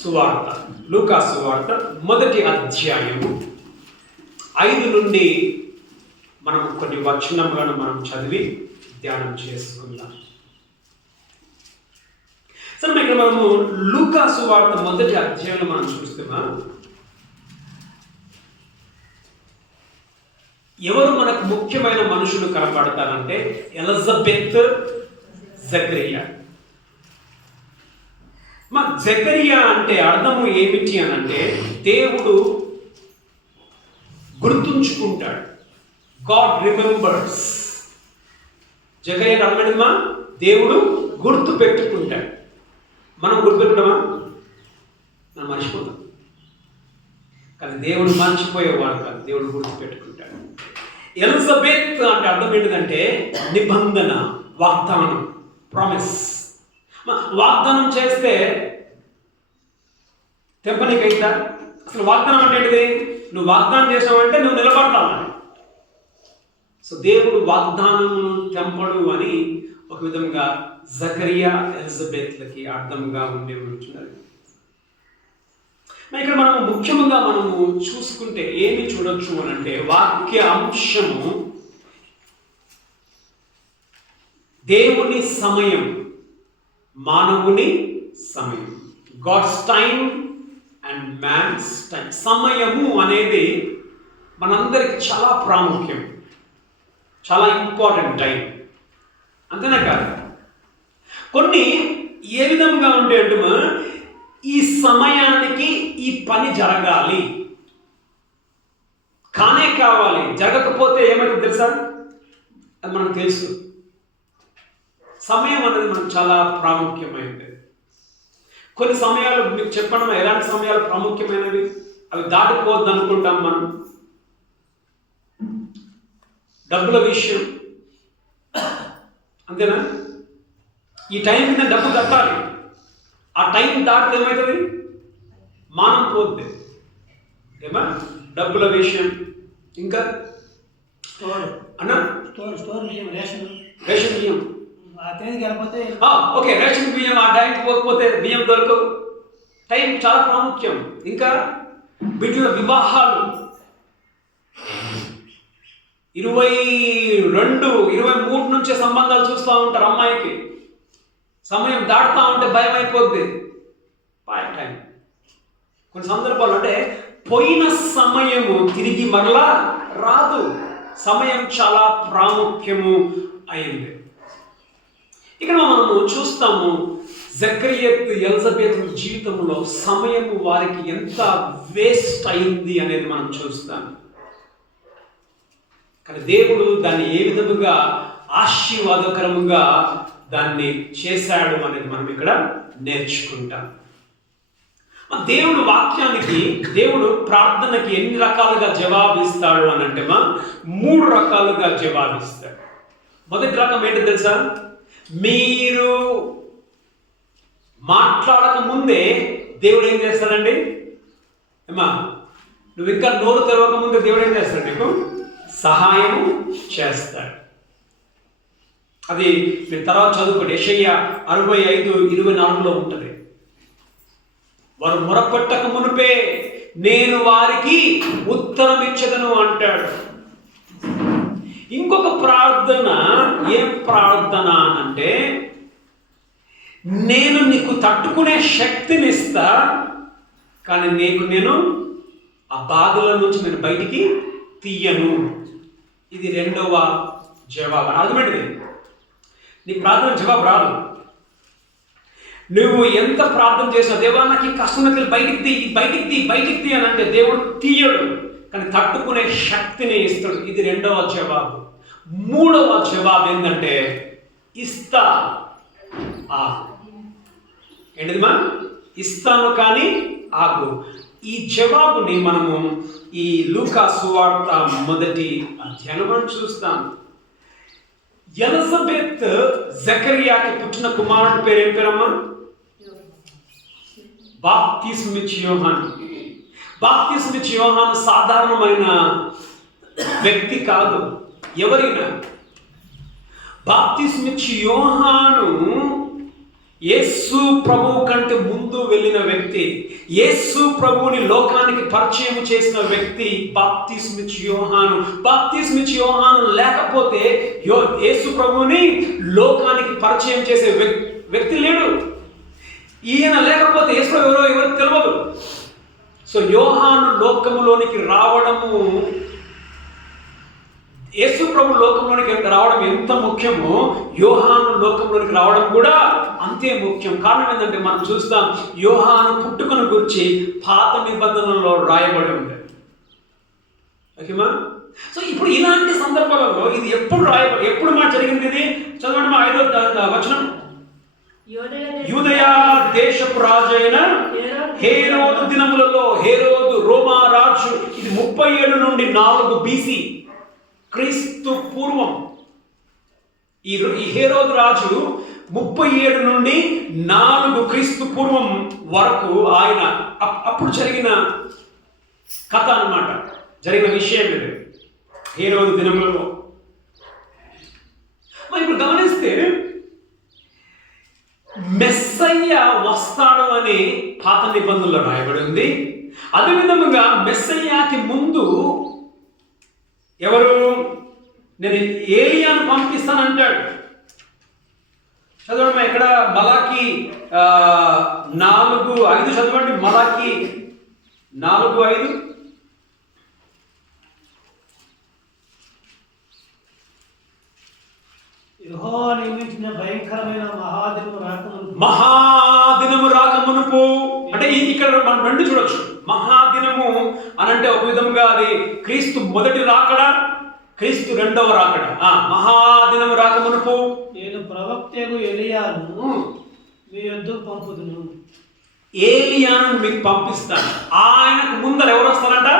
సువార్త, లూకా సువార్త 1వ అధ్యాయము 5 నుండి మనం కొన్ని వచనములను మనం చదివి ధ్యానం చేసుకుందాం. సరే, ఇక్కడ మనము లూకా సువార్త 1వ అధ్యాయంలో మనం చూస్తున్నాం. ఎవరు మనకు ముఖ్యమైన మనుషులు కనపడతారంటే ఎలిజబెత్, జకరియా. జకరియా అంటే అర్థము ఏమిటి అని అంటే దేవుడు గుర్తుంచుకుంటాడు. God remembers. జకరియా అర్థమా? దేవుడు గుర్తు పెట్టుకుంటాడు. మనం గుర్తుపెట్టుకుంటామా? మనం మర్చిపోతాం. కానీ దేవుడు మర్చిపోయేవాడు కాదు, దేవుడు గుర్తు పెట్టుకుంటాడు. ఎలిజబెత్ అంటే అర్థం ఏంటిదంటే నిబంధన, వాగ్దానం, ప్రామిస్. వాగ్దానం చేస్తే తెంపనీకైతా? అసలు వాగ్దానం అంటే ఏంటిది? నువ్వు వాగ్దానం చేసావంటే నువ్వు నిలబడతావని. సో దేవుడు వాగ్దానము తెంపడు అని ఒక విధంగా జకరియా, ఎలిజబెత్లకి అర్థంగా ఉండే ఉంటున్నది. ఇక్కడ మనము ముఖ్యంగా మనము చూసుకుంటే ఏమి చూడొచ్చు అని అంటే వాక్య అంశము దేవుని సమయం, మానవుని సమయం. God's time and man's time. సమయము అనేది మనందరికి చాలా ప్రాముఖ్యం, చాలా ఇంపార్టెంట్ టైం. అంతేనా కాదు? కొన్ని ఏ విధంగా ఉంటే అంటే ఈ సమయానికి ఈ పని జరగాలి, కానే కావాలి, జరగకపోతే ఏమైంది తెలుసా? అది మనకు తెలుసు. సమయం అనేది మనకు చాలా ప్రాముఖ్యమైనది. కొన్ని సమయాలు మీకు చెప్పడం ఎలాంటి సమయాలు ప్రాముఖ్యమైనవి, అవి దాటిపోద్ది అనుకుంటాం మనం. డబ్బుల విషయం అంతేనా? ఈ టైం మీద డబ్బు కట్టాలి, ఆ టైం దాటితే ఏమవుతుంది? మానం పోద్ది. ఏమా? డబ్బుల విషయం. ఇంకా అన్నా రేషన్ బియ్యం. ఓకే, రేషన్ బియ్యం ఆ టైంకి పోకపోతే బియ్యం దొరకవు. టైం చాలా ప్రాముఖ్యం. ఇంకా బిడ్డల వివాహాలు 22, 23 నుంచే సంబంధాలు చూస్తూ ఉంటారు. అమ్మాయికి సమయం దాటుతూ ఉంటే భయం అయిపోద్ది. టైం కొన్ని సందర్భాలు అంటే పోయిన సమయము తిరిగి మరలా రాదు. సమయం చాలా ప్రాముఖ్యము అయింది. ఇక్కడ మనము చూస్తాము జకరియా, ఎలిజబెత్ జీవితంలో సమయము వారికి ఎంత వేస్ట్ అయింది అనేది మనం చూస్తాం. కానీ దేవుడు దాన్ని ఏ విధముగా ఆశీర్వాదకరముగా దాన్ని చేశాడు అనేది మనం ఇక్కడ నేర్చుకుంటాం. దేవుడు వాక్యానికి, దేవుడు ప్రార్థనకి ఎన్ని రకాలుగా జవాబిస్తాడు అని అంటే 3 రకాలుగా జవాబిస్తాడు. మొదటి రకం ఏంటో తెలుసా? మీరు మాట్లాడక ముందే దేవుడు ఏం చేస్తాడండి? ఏమా, నువ్వు ఇంకా నోరు తెరవక ముందే దేవుడు ఏం చేస్తాడు? నీకు సహాయం చేస్తాడు. అది మీరు తర్వాత చదువుకోండి. యెషయా 65:24 ఉంటుంది. వారు మొరపెట్టక మునిపే నేను వారికి ఉత్తరం ఇచ్చదను అంటాడు. ఇంకొక ప్రార్థన, ఏం ప్రార్థన అంటే నేను నీకు తట్టుకునే శక్తిని ఇస్తా, కానీ నేను ఆ బాధల నుంచి నేను బయటికి తీయను. ఇది 2వ జవాబు. అర్థమేంటిది? నీ ప్రార్థన జవాబు రాదు. నువ్వు ఎంత ప్రార్థన చేసినా, దేవా నాకు ఈ కష్టం బయటికి తీ అని అంటే దేవుడు తీయడు, కానీ తట్టుకునే శక్తిని ఇస్తాడు. ఇది 2వ జవాబు. 3వ జవాబు ఏంటంటే ఇస్తా, ఆగు. ఏంటిదిమా? ఇస్తాను కానీ ఆగు. ఈ జవాబుని మనము ఈ లూకా సువార్త 1వ అధ్యాయంలో మనం చూస్తాం. ఎలిజబెత్ జకరియాకి పుట్టిన కుమారుడి పేరు ఏం పేరమ్మా? బాప్తిస్మిచ్చి యోహాను. బాప్తిస్మిచ్చి యోహాను సాధారణమైన వ్యక్తి కాదు. ఎవరైనా బాప్తిస్మిచ్చి యోహాను యేసు ప్రభువు కంటే ముందు వెళ్ళిన వ్యక్తి, యేసు ప్రభువుని లోకానికి పరిచయం చేసిన వ్యక్తి బాప్తిస్మిచ్చు యోహాను. బాప్తిస్మిచ్చు యోహాను లేకపోతే యేసు ప్రభువుని లోకానికి పరిచయం చేసే వ్యక్తి లేడు. ఈయన లేకపోతే యేసు ప్రభు ఎవరు తెలియదు. సో యోహాను లోకములోనికి రావడము, యేసు ప్రభు లోకంలోనికి రావడం ఎంత ముఖ్యమో యోహాను లోకంలోనికి రావడం కూడా అంతే ముఖ్యం. కారణం ఏంటంటే మనం చూస్తాం, యోహాను పుట్టుకను గురించి పాత నిబంధనలో రాయబడి ఉంది. ఓకేమా? సో ఇప్పుడు ఇలాంటి సందర్భాలలో ఇది ఎప్పుడు మాట జరిగింది? ఇది చదవండి, 5వ వచనం. యూదయ దేశపు రాజు అయిన హేరోదు దినములలో, హేరోదు రోమా రాజు, ఇది 37 నుండి 4 BC, క్రీస్తు పూర్వం. ఈ హేరోదు రాజు 37 నుండి 4 క్రీస్తు పూర్వం వరకు ఆయన అప్పుడు జరిగిన కథ అన్నమాట, జరిగిన విషయం ఇది హేరోదు దినములలో. మరి ఇప్పుడు గమనిస్తే మెస్సయ్య వస్తాడు అని పాత నిబంధనలో రాయబడి ఉంది. అదేవిధంగా మెస్సయ్యాకి ముందు ఎవరు? నేను ఏలియాను పంపిస్తానంటాడు. చదవడం ఇక్కడ మలాకి 4:5 చదవండి. మలాకి 4:5. యెహోవా నియమించిన భయంకరమైన మహాదినము రాకమునుపు, అంటే ఇక్కడ మనం 2 చూడొచ్చు. మహాదినము అనంటే ఒక విధముగా అది క్రీస్తు మొదటి రాకడ, క్రీస్తు రెండవ రాకడ. మహాదినము రాకమునుపు నేను ప్రవక్తకు ఎలియాను మీ యొద్దకు పంపుదును. ఏలియాను మీకు పంపిస్తాను. ఆయనకు ముందర ఎవరు వస్తారంట?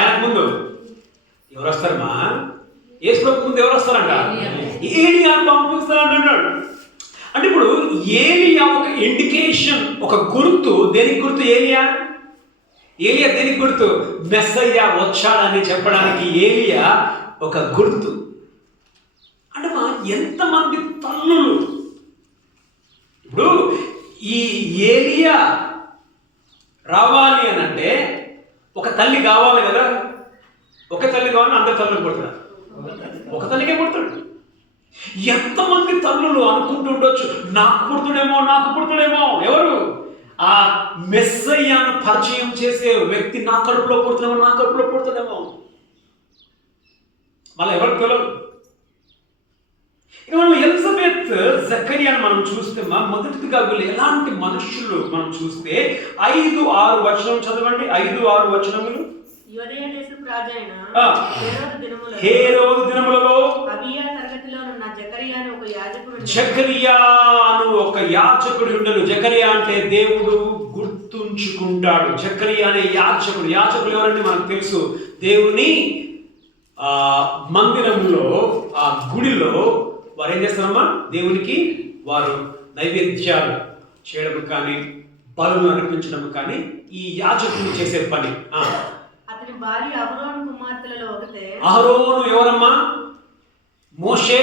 ఆయనకు ముందు ఎవరు వస్తారమ్మా? యేసు ప్రభు ముందు ఎవరు వస్తారంట? ఏలియాను పంపిస్తానంటున్నాడు. అంటే ఇప్పుడు ఏలియా ఒక ఇండికేషన్, ఒక గుర్తు. దేనికి గుర్తు ఏలియా దేనికి గుర్తు? మెస్సయ్య వచ్చాడని చెప్పడానికి ఏలియా ఒక గుర్తు. అంటే ఎంతమంది తల్లులు ఇప్పుడు ఈ ఏలియా రావాలి అని అంటే ఒక తల్లి కావాలి కదా. ఒక తల్లి కావాలని అందరు తల్లులు పుడతారు, ఒక తల్లికే పుడతాడు. ఎంతమంది తల్లులు అనుకుంటూ ఉండొచ్చు, నాకు పుడుతుడేమో. ఎవరు? ఆ మెస్సయ్యను పరిచయం చేసే వ్యక్తి నా కడుపులో పుడుతుడేమో. మళ్ళీ ఎవరికి తెలియదు. ఇక మనం ఎలిజబెత్, జకర్యాను మనం చూస్తే మొదటిగా వీళ్ళు ఎలాంటి మనుషులు మనం చూస్తే 5-6 వచనం చదవండి. 5-6 వచనములు. హేరోదు దినములలో జకరియా అను ఒక యాజకుడు ఉండను. జకరియా అంటే దేవుడు గుర్తుంచుకుంటాడు. జకరియా అనే యాజకుడు. యాజకులు ఎవరంటే మనకు తెలుసు. దేవుని మందిరంలో, ఆ గుడిలో వారు ఏం చేస్తారమ్మా? దేవునికి వారు నైవేద్యాలు చేయడం కానీ, బలులు అర్పించడం కానీ ఈ యాజకులు చేసే పని. అహరోను ఎవరమ్మా? మోషే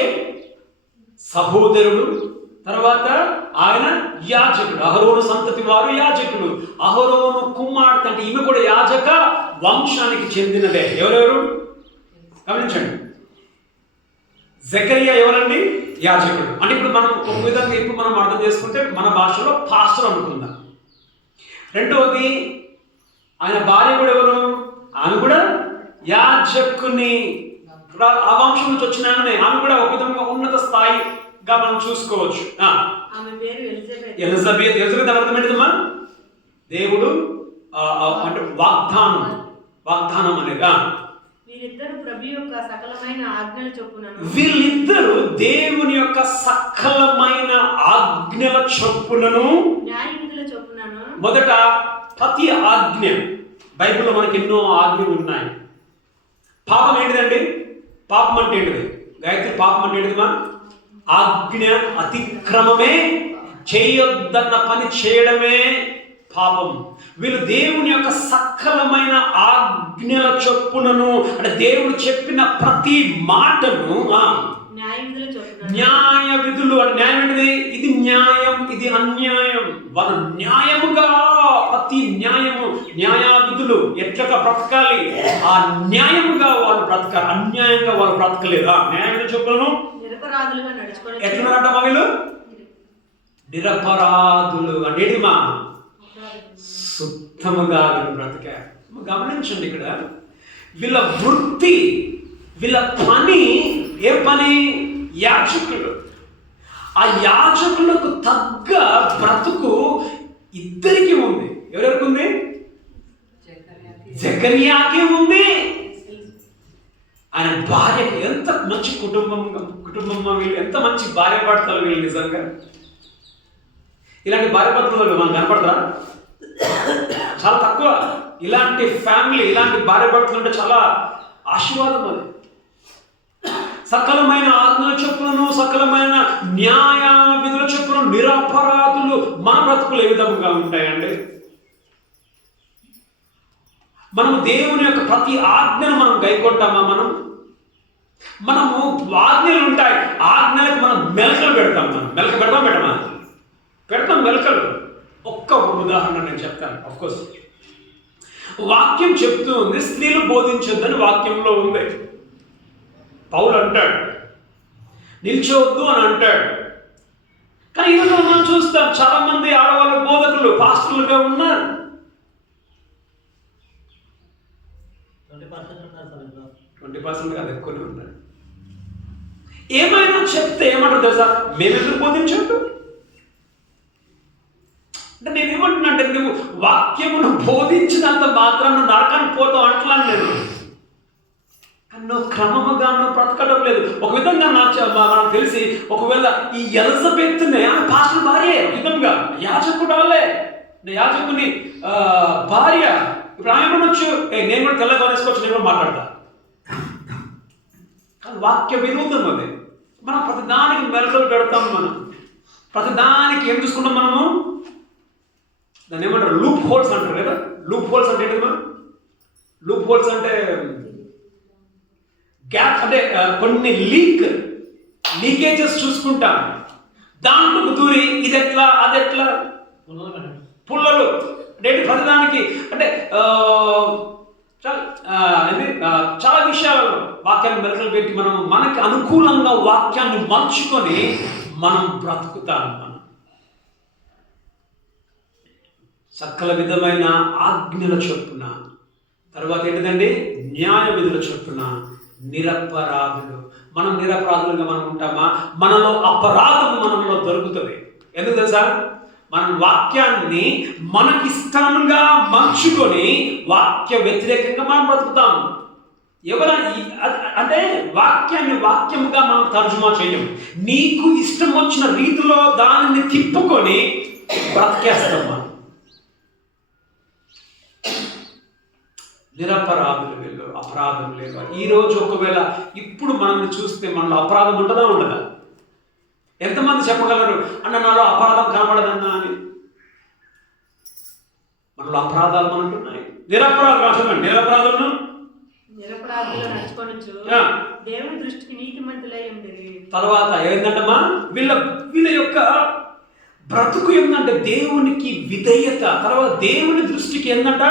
సహోదరుడు. తర్వాత ఆయన యాజకుడు. అహరోను సంతతి వారు యాజకులు. అహరోను కుమార్తె అంటే ఈమె కూడా యాజక వంశానికి చెందినదే. ఎవరెవరు గమనించండి. జకరియా ఎవరండి? యాజకుడు. అంటే ఇప్పుడు మనం ఒక విధంగా ఇప్పుడు మనం అర్థం చేసుకుంటే మన భాషలో పాస్టర్ అనుకుందాం. రెండవది ఆయన భార్య కూడా ఎవరు? ఆమె కూడా యాజకుని ఆ వంశం నుంచి వచ్చిన ఆమె కూడా ఒక విధంగా ఉన్నత స్థాయిగా మనం చూసుకోవచ్చు. ఎలిజబెత్ అర్థం ఏంటిదమ్మా? దేవుడు అంటే వాగ్దానం అనేది. వీళ్ళిద్దరు దేవుని యొక్క సకలమైన ఆజ్ఞల చొప్పునను. మొదట ప్రతి ఆజ్ఞ, బైబిల్లో మనకి ఎన్నో ఆజ్ఞలు ఉన్నాయి. పాపం ఏంటిదండి? పాపం అంటే ఏంటిది? గాయత్రి, పాపం అంటే ఏంటిదిమా? ఆజ్ఞ అతిక్రమమే, చేయొద్దన్న పని చేయడమే పాపం. వీళ్ళు దేవుని యొక్క సకలమైన ఆజ్ఞల చొప్పునను, అంటే దేవుడు చెప్పిన ప్రతి మాటను న్యాయ విధులు అంటే న్యాయం ఏంటిది? ఇది న్యాయం, ఇది అన్యాయం. వాళ్ళు న్యాయముగా ప్రతి న్యాయము న్యాయ విధులు ఎట్లా బ్రతకాలి, ఆ న్యాయముగా వాళ్ళు బ్రతకాలి, అన్యాయంగా వాళ్ళు బ్రతకలేదు. న్యాయం చెప్పను ఎట్లున్నారంట మా వీళ్ళు? నిరపరాధులు అంటే మా శుద్ధముగా వీళ్ళు బ్రతికారు. గమనించండి, ఇక్కడ వీళ్ళ వృత్తి, వీళ్ళ పని ఏ పని? యాజకులు. ఆ యాజకులకు తగ్గ బ్రతుకు ఇద్దరికి ఉంది. ఎవరెవరికి ఉంది? జకర్యాకి ఉంది, ఆయన భార్యకి. ఎంత మంచి కుటుంబం వీళ్ళు, ఎంత మంచి భార్య భర్తలు వీళ్ళు. నిజంగా ఇలాంటి భార్య భర్తలు మనకు కనపడరా? చాలా తక్కువ. ఇలాంటి ఫ్యామిలీ, ఇలాంటి భార్య భర్తలు అంటే చాలా ఆశీర్వాదం. అది సకలమైన ఆజ్ఞల చొప్పులను, సకలమైన న్యాయ విధుల చొప్పున నిరపరాధులు మన బ్రతుకులు ఏ విధంగా ఉంటాయండి? మనము దేవుని యొక్క ప్రతి ఆజ్ఞను మనం గైకొంటామా? మనము ఆజ్ఞలు ఉంటాయి, ఆజ్ఞలకు మనం మెలకలు పెడతాం. మెలక పెడతాం మెలకలు. ఒక్క ఉదాహరణ నేను చెప్తాను. ఆఫ్కోర్స్ వాక్యం చెప్తూ ఉంది, స్త్రీలు బోధించొద్దని వాక్యంలో ఉంది. పౌలు అంటాడు నిల్చోవద్దు అని అంటాడు. కానీ ఈరోజు మనం చూస్తాం చాలా మంది ఆడవాళ్ళు బోధకులు, పాస్టర్లుగా ఉన్నారు. 20% కాదు, ఎక్కువనే ఉన్నారు. ఏమైనా చెప్తే ఏమంటారు తెలుసా? మేమెందుకు బోధించొద్దు అంటే నేనేమంటున్నా అంటే, నువ్వు వాక్యమును బోధించినంత మాత్రం నువ్వు నరకానికి పోతావు అంటున్నాను నేను. కానీ నువ్వు క్రమముగా నువ్వు బ్రతకడం లేదు. ఒక విధంగా నాకు తెలిసి, ఒకవేళ ఈ ఎలిజబెత్నే ఆమె పాస్టర్ భార్య, ఒక విధంగా యాజకుడు వాళ్ళే, యాజకుని భార్య. ఇప్పుడు ఆమె అనొచ్చు, నేను కూడా తెల్లగా వేసుకోవచ్చు, నేను కూడా మాట్లాడతా. కానీ వాక్య విరోధం అది. మనం ప్రతిదానికి మెలకలు పెడతాం. మనం ప్రతిదానికి ఏం చూసుకుంటాం? మనము దాన్ని ఏమంటారు? లూప్ హోల్స్ అంటారు కదా. లూప్ హోల్స్ అంటే ఏంటి? లూప్ హోల్స్ అంటే గ్యాప్, అంటే కొన్ని లీకేజెస్ చూసుకుంటాం, దాంట్లోకి దూరి ఇది ఎట్లా అది ఎట్లా పుల్లలు అంటే ప్రతిదానికి అంటే చాలా విషయాలలో వాక్యాన్ని మెలకలు పెట్టి మనం మనకి అనుకూలంగా వాక్యాన్ని మలుచుకొని మనం బ్రతుకుతాం. సకల విధమైన ఆజ్ఞల చొప్పున, తర్వాత ఏంటిదండి? న్యాయ విధుల చొప్పున నిరపరాధులు. మనం నిరపరాధులుగా మనం ఉంటామా? మనలో అపరాధం మనలో దొరుకుతుంది. ఎందుకు తెలుసా? మనం వాక్యాన్ని మనకిష్టంగా మలుచుకొని వాక్య వ్యతిరేకంగా మనం బ్రతుకుతాం. అంటే వాక్యాన్ని వాక్యముగా మనం తర్జుమా చేయం. నీకు ఇష్టం వచ్చిన రీతిలో దానిని తిప్పుకొని బ్రతికేస్తాం. మనం నిరపరాధులు వీళ్ళు, అపరాధం లేదు. ఈరోజు ఒకవేళ ఇప్పుడు మనల్ని చూస్తే మనలో అపరాధం ఉంటుందా ఉండదా? ఎంతమంది చెప్పగలరు అన్న నాలో అపరాధం కనబడదన్నా అని? మనలో అపరాధాలు మనకున్నాయి. నిరపరాధులను దేవుని దృష్టికి నీతిమంతులై ఉండిరి. తర్వాత ఏంటంటమ్మా? వీళ్ళ యొక్క బ్రతుకు ఏంటంటే దేవునికి విధేయత. తర్వాత దేవుని దృష్టికి ఏంటంట?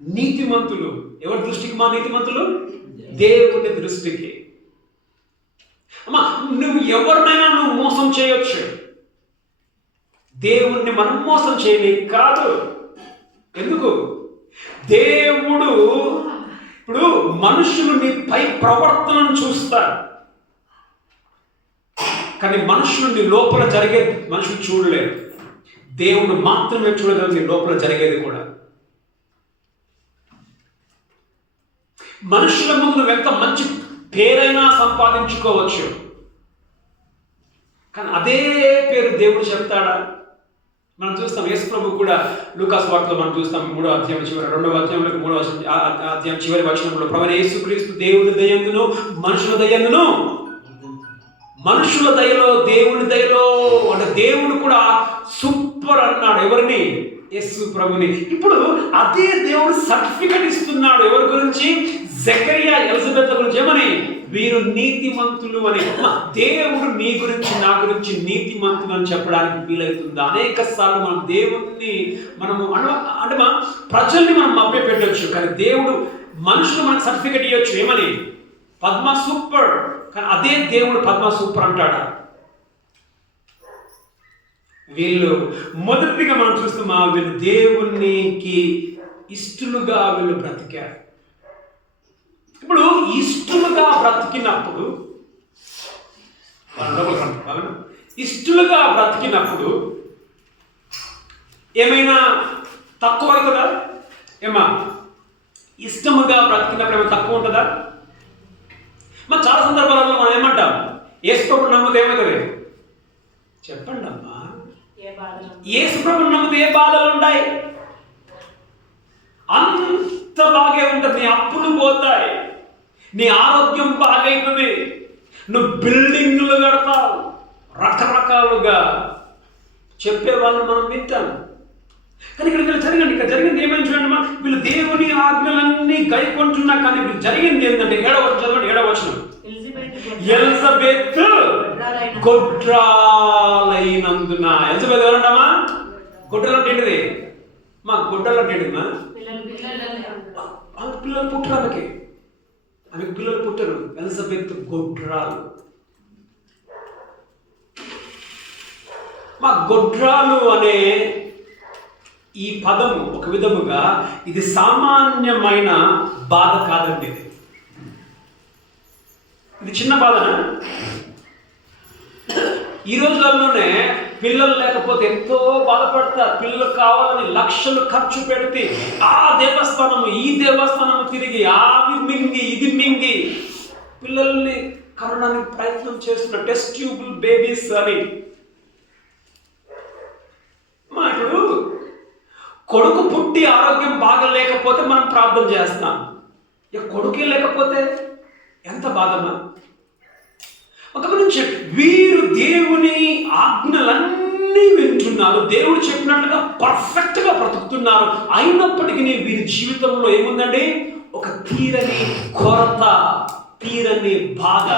నీతిమంతులు. ఎవరి దృష్టికి మా నీతిమంతులు? దేవుని దృష్టికి. అమ్మా, నువ్వు ఎవరినైనా నువ్వు మోసం చేయొచ్చు, దేవుణ్ణి మనం మోసం చేయలేక కాదు. ఎందుకు? దేవుడు ఇప్పుడు మనుషులు నీ పై ప్రవర్తనను చూస్తారు, కానీ మనుషులు నీ లోపల జరిగేది మనుషులు చూడలేరు. దేవుడు మాత్రమే చూడగలరు నీ లోపల జరిగేది కూడా. మనుషుల ముందు నువ్వు ఎంత మంచి పేరైనా సంపాదించుకోవచ్చు, కానీ అదే పేరు దేవుడు చెప్తాడా? మనం చూస్తాం. యేసు ప్రభు కూడా లూకాసు వార్తలో మనం చూస్తాం 3వ అధ్యాయం చివరి 2వ అధ్యాయంలో 3వ అధ్యాయం చివరి వచనంలో ప్రభువైన యేసుక్రీస్తు దేవుని దయందును మనుషుల దయందును, మనుషుల దయలో దేవుని దయలో అంటే దేవుడు కూడా సూపర్ అన్నాడు. ఎవరిని? యేసు ప్రభుని. ఇప్పుడు అదే దేవుడు సర్టిఫికెట్ ఇస్తున్నాడు. ఎవరి గురించి? జకరియా ఎలిజబెత్ గురించి. ఏమని? వీరు నీతిమంతులు అని. దేవుడు నీ గురించి నా గురించి నీతిమంతులు అని చెప్పడానికి వీలవుతుంది. అనేక సార్లు మనం దేవుణ్ణి అంటే ప్రజల్ని మనం మభ్య పెట్టవచ్చు, కానీ దేవుడు మనుషులు మనకు సర్టిఫికెట్ ఇవ్వచ్చు ఏమని, పద్మ సూపర్. కానీ అదే దేవుడు పద్మ సూపర్ అంటాడా? వీళ్ళు మొదటిగా మనం చూస్తున్నాం, వీళ్ళు దేవునికి ఇష్టలుగా వీళ్ళు బ్రతికారు. ఇప్పుడు ఇష్టలుగా బ్రతికినప్పుడు ఏమైనా తక్కువ అవుతుందా? ఇష్టముగా బ్రతికినప్పుడు ఏమైనా తక్కువ ఉంటుందా? మరి చాలా సందర్భాలలో మనం ఏమంటాం, యేసు ప్రభువుని నమ్మితే ఏమవుతుంది? చెప్పండి అమ్మా. యేసు ప్రభువుని నమ్మితే ఏ బాధలు ఉంటాయి? అంత బాగే ఉంటుంది. నీ అప్పులు పోతాయి, నీ ఆరోగ్యం బాగైతుంది, నువ్వు బిల్డింగ్లు కడతావు, రకరకాలుగా చెప్పేవాళ్ళు మనం వింటాం. కానీ ఇక్కడ జరిగింది ఏమని చూడండి. వీళ్ళు దేవుని ఆజ్ఞలన్నీ గైకొంటున్నా, కానీ వీళ్ళు జరిగింది ఏంటంటే 7వ వచనం, ఎలిజబెత్ గొడ్రాలైనందున. ఎలిజబెత్ ఎవరంటామా? గొడ్డలంటే ఏంటిది? మా గొడ్డలంటే ఏంటిమా? పిల్లలు పుట్టరు, ఆమెకి పిల్లలు పుట్టరు. ఎలిజబెత్ గొడ్రాలు. మా గొడ్రాలు అనే ఈ పదము ఒక విధముగా ఇది సామాన్యమైన బాధ కాదండి. ఇది చిన్న బాధనా? ఈ రోజుల్లోనే పిల్లలు లేకపోతే ఎంతో బాధపడతారు. పిల్లలు కావాలని లక్షలు ఖర్చు పెడితే ఆ దేవస్థానము ఈ దేవస్థానము తిరిగి అది మింగి ఇది మింగి పిల్లల్ని కనడానికి ప్రయత్నం చేస్తున్న టెస్ట్ ట్యూబుల్ బేబీస్ అని. ఇప్పుడు కొడుకు పుట్టి ఆరోగ్యం బాగలేకపోతే మనం ప్రార్థన చేస్తాం. ఇక కొడుకే లేకపోతే ఎంత బాధమా? గమనించండి, వీరు దేవుని ఆజ్ఞలన్నీ వింటున్నారు, దేవుడు చెప్పినట్లుగా పర్ఫెక్ట్గా బ్రతుకుతున్నారు. అయినప్పటికీ వీరి జీవితంలో ఏముందండి? ఒక తీరని కొరత, తీరని బాధ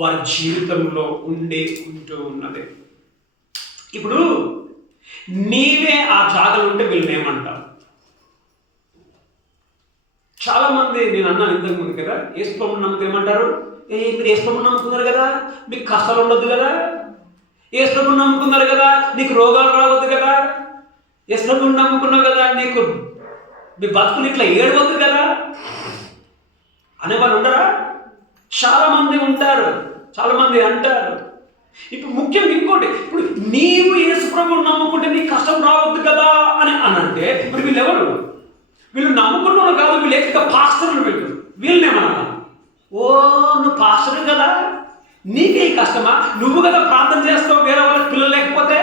వారి జీవితంలో ఉంటూ ఉన్నది. ఇప్పుడు నీవే ఆ జాగలు ఉంటే వీళ్ళని ఏమంటావు? చాలా మంది, నేను అన్నాను ఇంతకు ముందు కదా, యేసు ప్రభువుని నమ్మితే ఏమంటారు? మీరు యేసు ప్రభువుని నమ్ముకున్నారు కదా, మీకు కష్టాలు ఉండొద్దు కదా, యేసు ప్రభువుని నమ్ముకున్నారు కదా, నీకు రోగాలు రావద్దు కదా, యేసు ప్రభువుని నమ్ముకున్నావు కదా, నీకు మీ బతుకులు ఇట్లా ఏడవద్దు కదా అనేవాళ్ళు ఉండరా? చాలా మంది ఉంటారు, చాలా మంది అంటారు. ఇప్పుడు ముఖ్యంగా ఇంకోటి, ఇప్పుడు నీవు యేసు ప్రభువుని నమ్ముకుంటే నీకు కష్టం రావద్దు కదా అని అంటే మరి వీళ్ళు ఎవరు? వీళ్ళు నమ్ముకున్న వాళ్ళు కాదు, వీళ్ళు ఎక్కువ పాస్టర్లు. వీళ్ళనేమన్నా, ఓ నువ్వు పాస్టర్ కదా, నీకే కష్టమా? నువ్వు కదా ప్రార్థన చేస్తావు వేరే వాళ్ళకి పిల్లలు లేకపోతే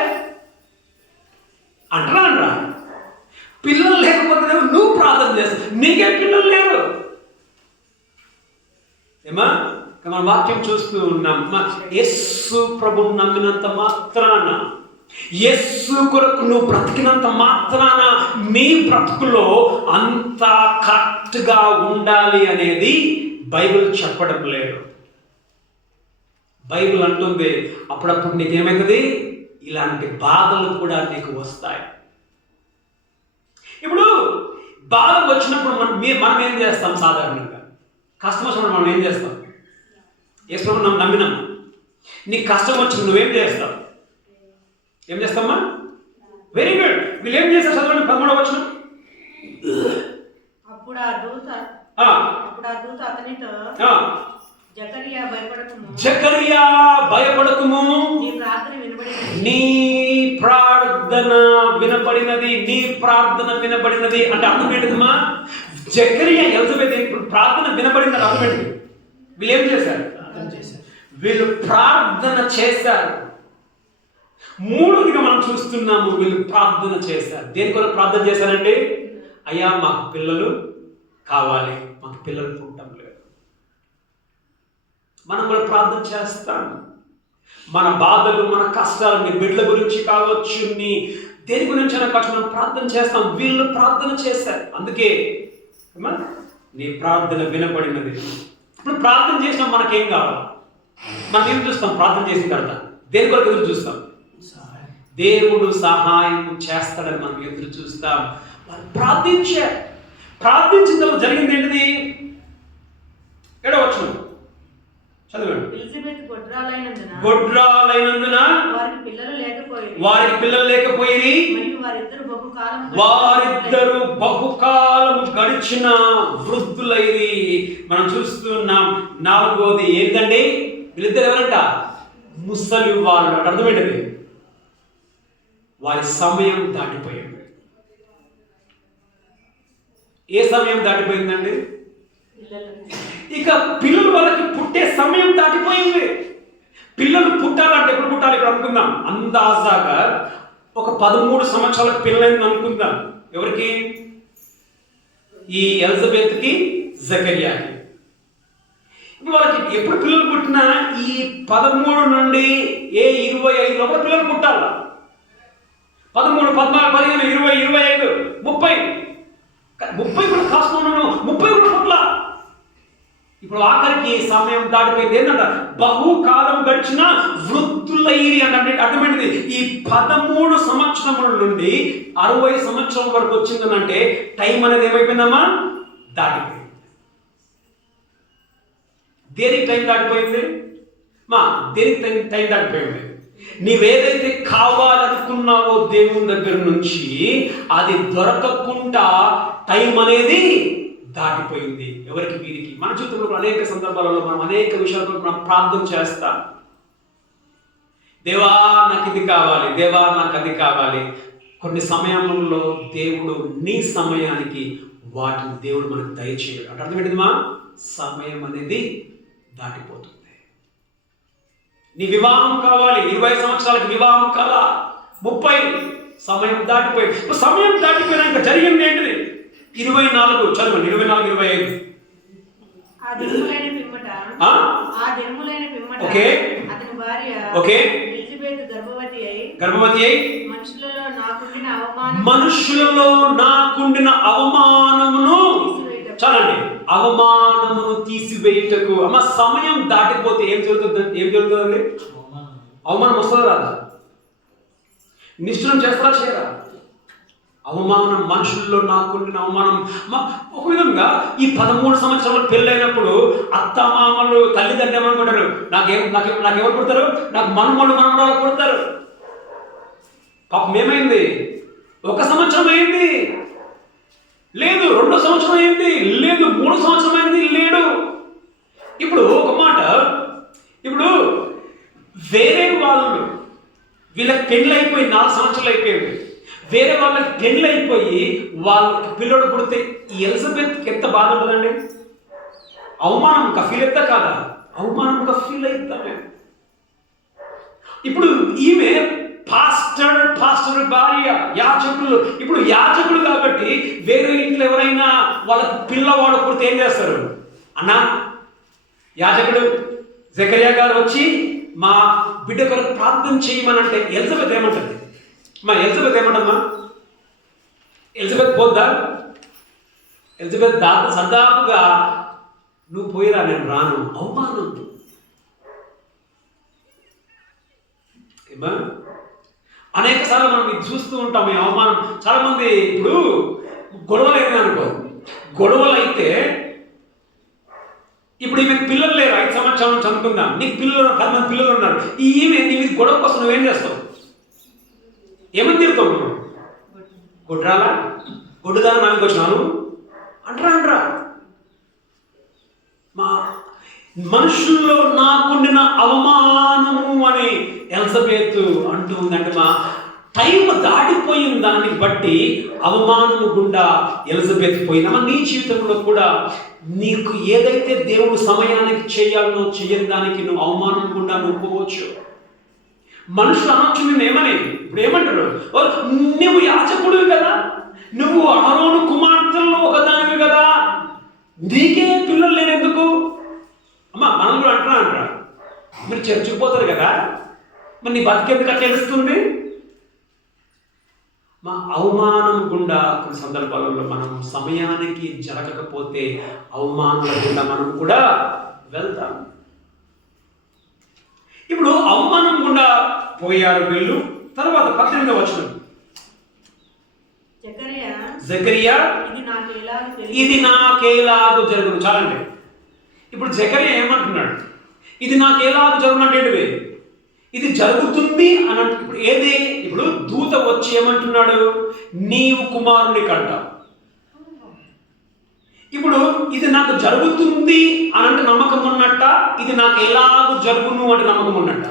అంటారా? పిల్లలు లేకపోతే నువ్వు ప్రార్థన చేస్తావు, నీకే పిల్లలు లేరు. ఏమా మన వాక్యం చూస్తూ ఉన్నాం. యేసు ప్రభువుని నమ్మినంత మాత్రాన, యేసు కొరకు నువ్వు బ్రతికినంత మాత్రాన నీ బ్రతుకులో అంతా కరెక్ట్గా ఉండాలి అనేది బైబిల్ చెప్పడం లేదు. బైబిల్ అంటుంది అప్పుడప్పుడు నీకేమవుతుంది? ఇలాంటి బాధలు కూడా నీకు వస్తాయి. ఇప్పుడు బాధ వచ్చినప్పుడు మనం ఏం చేస్తాం? సాధారణంగా కష్టం వచ్చినప్పుడు మనం ఏం చేస్తాం? యేసు ప్రభువుని నమ్మినాం, నీకు కష్టం వచ్చింది, నువ్వేం చేస్తావు? ఏం చేస్తామా? Very good. వీళ్ళు ఏం చేస్తారు? చదవండి 13వ వచనం. అప్పుడు ఆ దూత అతనితో, జకరియా భయపడకుము, నీ ప్రార్థన వినబడినది. అంటే అర్థం ఏంటిదమ్మా? జకరియా ఎలిజబెత్ ఇప్పుడు ప్రార్థన వినబడిందని అర్థం ఏంటి? వీళ్ళు ఏం చేశారు? వీళ్ళు ప్రార్థన చేశారు. మూడోదిగా మనం చూస్తున్నాము, వీళ్ళు ప్రార్థన చేశారు. దేని కొరకు ప్రార్థన చేశారంటే, అయ్యా మాకు పిల్లలు కావాలి, మాకు పిల్లలు పుట్టడం లేదు. మనం కూడా ప్రార్థన చేస్తాం. మన బాధలు, మన కష్టాలు, నీ బిడ్డల గురించి కావచ్చు, నీ దేని గురించి అయినా కావచ్చు, మనం ప్రార్థన చేస్తాం. వీళ్ళు ప్రార్థన చేశారు. అందుకే నీ ప్రార్థన వినబడినది. ఇప్పుడు ప్రార్థన చేసినా మనకేం కావాలి? మనం ఏం చూస్తాం? ప్రార్థన చేసిన తర్వాత దేని కొరకు ఎదురు చూస్తాం? దేవుడు సహాయం చేస్తాడని మనం ఎదురు చూస్తాం. ప్రార్థించిన తర్వాత జరిగింది ఏంటిది? 7వ వచనం చదవండి. ఎలిజబెత్ గొడ్రాలైనందున వారికి పిల్లలు లేకపోయి వారిద్దరు బహుకాలము గడిచిన వృద్ధులైరి. మనం చూస్తున్నాం. 4వది ఏంటండి? వీళ్ళిద్దరు ఎవరంట? ముసలి వాళ్ళు. అంటే అర్థమేంటది? వారి సమయం దాటిపోయింది. ఏ సమయం దాటిపోయిందండి? ఇక పిల్లలు వాళ్ళకి పుట్టే సమయం దాటిపోయింది. పిల్లలు పుట్టాలంటే ఎప్పుడు పుట్టాలి? ఇప్పుడు అనుకుందాం, అందాజాగా ఒక 13 సంవత్సరాలకు పిల్లలైంది అనుకుందాం. ఎవరికి? ఈ ఎలిజబెత్కి, జకర్యాకి. ఇప్పుడు వాళ్ళకి ఎప్పుడు పిల్లలు పుట్టినా ఈ 13 నుండి 25 లోపల పిల్లలు పుట్టాల. 13, 14, 15, 20, 25, 30 కూడా కాస్తున్నాను, 30 కూడా పుట్ల. ఇప్పుడు ఆఖరికి సమయం దాటిపోయింది. ఏంటంట? బహుకాలం గడిచిన వృద్ధులైరి అంటే అర్థమైంది. ఈ 13 సంవత్సరముల నుండి 60 సంవత్సరం వరకు వచ్చిందనంటే టైం అనేది ఏమైపోయిందమ్మా? దాటిపోయింది. దేనికి టైం దాటిపోయింది? దేనికి టైం దాటిపోయింది? నీవేదైతే కావాలనుకున్నావో దేవుని దగ్గర నుంచి అది దొరకకుండా టైం అనేది దాటిపోయింది. ఎవరికి? వీరికి. మన జీవితంలో అనేక సందర్భాలలో మనం అనేక విషయాలతో మనం ప్రార్థన చేస్తాం. దేవా నాకు ఇది కావాలి, దేవా నాకు అది కావాలి. కొన్ని సమయంలో దేవుడు నీ సమయానికి వాటిని దేవుడు మనకు దయచేయడు. అంటే అర్థం ఏంటిది? సమయం అనేది దాటిపోతుంది. నీ వివాహం కావాలి, 20 సంవత్సరాలకు వివాహం కాల, 30 సమయం దాటిపోయింది. సమయం దాటిపోయినాక జరిగింది ఏంటిది? 24 చదవండి. 24, 25. అతని భార్య ఎలిజబెత్ గర్భవతి అయి మనుషులలో నాకుండిన అవమానమును చాలండి, అవమానమును తీసివేయుటకు. అమ్మ సమయం దాటిపోతే ఏం జరుగుతుందండి? అవమానం వస్తుందా రాదా? నిష్ఠురం చేస్తారా చేయరా? అవమానం, మనుషుల్లో నాకుండిన అవమానం. ఒక విధంగా ఈ 13 సంవత్సరాలు పెళ్ళైనప్పుడు అత్తమామలు, తల్లిదండ్రులు ఏమనుకుంటారు? నాకెవరు పుడతారు? నాకు మనవరాలు పుడతారు. పాపం ఏమైంది? 1 సంవత్సరం అయింది లేదు, 2 సంవత్సరం అయింది లేదు, 3 సంవత్సరం అయింది లేడు. ఇప్పుడు ఒక మాట, ఇప్పుడు వేరే వాళ్ళు వీళ్ళకి పెళ్ళి అయిపోయి 4 సంవత్సరాలు అయిపోయింది. వేరే వాళ్ళకి పెళ్ళి అయిపోయి వాళ్ళకి పిల్లడు పుడితే ఎలిజబెత్కి ఎంత బాధ ఉంటుందండి? అవమానంగా ఫీల్ అవుతా కాదా? అవమానంగా ఫీల్ అవుతామే. ఇప్పుడు ఈమె పాస్టర్ భార్య, యాజకులు. ఇప్పుడు యాజకులు కాబట్టి వేరే ఇంట్లో ఎవరైనా వాళ్ళకి పిల్లవాడు పుడితే ఏం చేస్తారు? అన్నా యాజకుడు జకర్యా గారు వచ్చి మా బిడ్డ కొరకు ప్రార్థన చేయమనంటే ఎలిజబెత్ ఏమంటుంది? ఎలిజబెత్ ఏమంటమ్మా? ఎలిజబెత్ పోద్దా? ఎలిజబెత్ సదాపుగా నువ్వు పోయిరా, నేను రాను. అవమానం. అనేక సార్లు మనం ఇది చూస్తూ ఉంటాం, ఈ అవమానం. చాలా మంది ఇప్పుడు గొడవలు అయితే అనుకో, గొడవలు అయితే ఇప్పుడు ఈమె పిల్లలు లేరు, 5 సంవత్సరాల నుంచి అనుకుందాం. నీకు 10 మంది పిల్లలు ఉన్నారు. ఈమె నీ మీద గొడవ కోసం నువ్వేం చేస్తావు? ఏమని తిరుగుతావు? నువ్వు గొడ్రాలా, గొడ్డుదారా, నాకు వచ్చినాను అంటరా. మా మనుషుల్లో నాకుండిన అవమానము అని ఎలిజబెత్ అంటూ ఉందంటే టైం దాటిపోయిన దాన్ని బట్టి అవమానము గుండా ఎలిజబెత్ పోయిందమ్మా. నీ జీవితంలో కూడా నీకు ఏదైతే దేవుడు సమయానికి చేయాలనో చేయని దానికి నువ్వు అవమానం గుండా నువ్వు పోవచ్చు. మనుషులు అనొచ్చు నిన్ను ఏమని? ఇప్పుడు ఏమంటారు? నువ్వు యాజకుడివి కదా, నువ్వు అహరోను కుమార్తెల్లో ఒకదానివి కదా, నీకే పిల్లలు లేనెందుకు? అమ్మా మనం కూడా అంటున్నా, మీరు చర్చికి పోతారు కదా, మరి నీ బతికెందుకు అట్లా తెలుస్తుంది? మా అవమానం గుండా కొన్ని సందర్భాలలో మనం సమయానికి జరగకపోతే అవమానాల గుండా మనం కూడా వెళ్తాం. ఇప్పుడు అవమానం గుండా పోయారు వీళ్ళు. తర్వాత 18వ వచనం, జకరియా ఇది నాకేలాగు జరుగును. చాలండి. ఇప్పుడు జకరియా ఏమంటున్నాడు? ఇది నాకేలాగు జరుగును అంటే ఇది జరుగుతుంది అని అంటే ఇప్పుడు ఏది? ఇప్పుడు దూత వచ్చి ఏమంటున్నాడు? నీవు కుమారుని కంటావు. ఇప్పుడు ఇది నాకు జరుగుతుంది అని అంటే నమ్మకం ఉన్నట్ట, ఇది నాకు ఎలాగూ జరుగును అంటే నమ్మకం ఉన్నట్ట.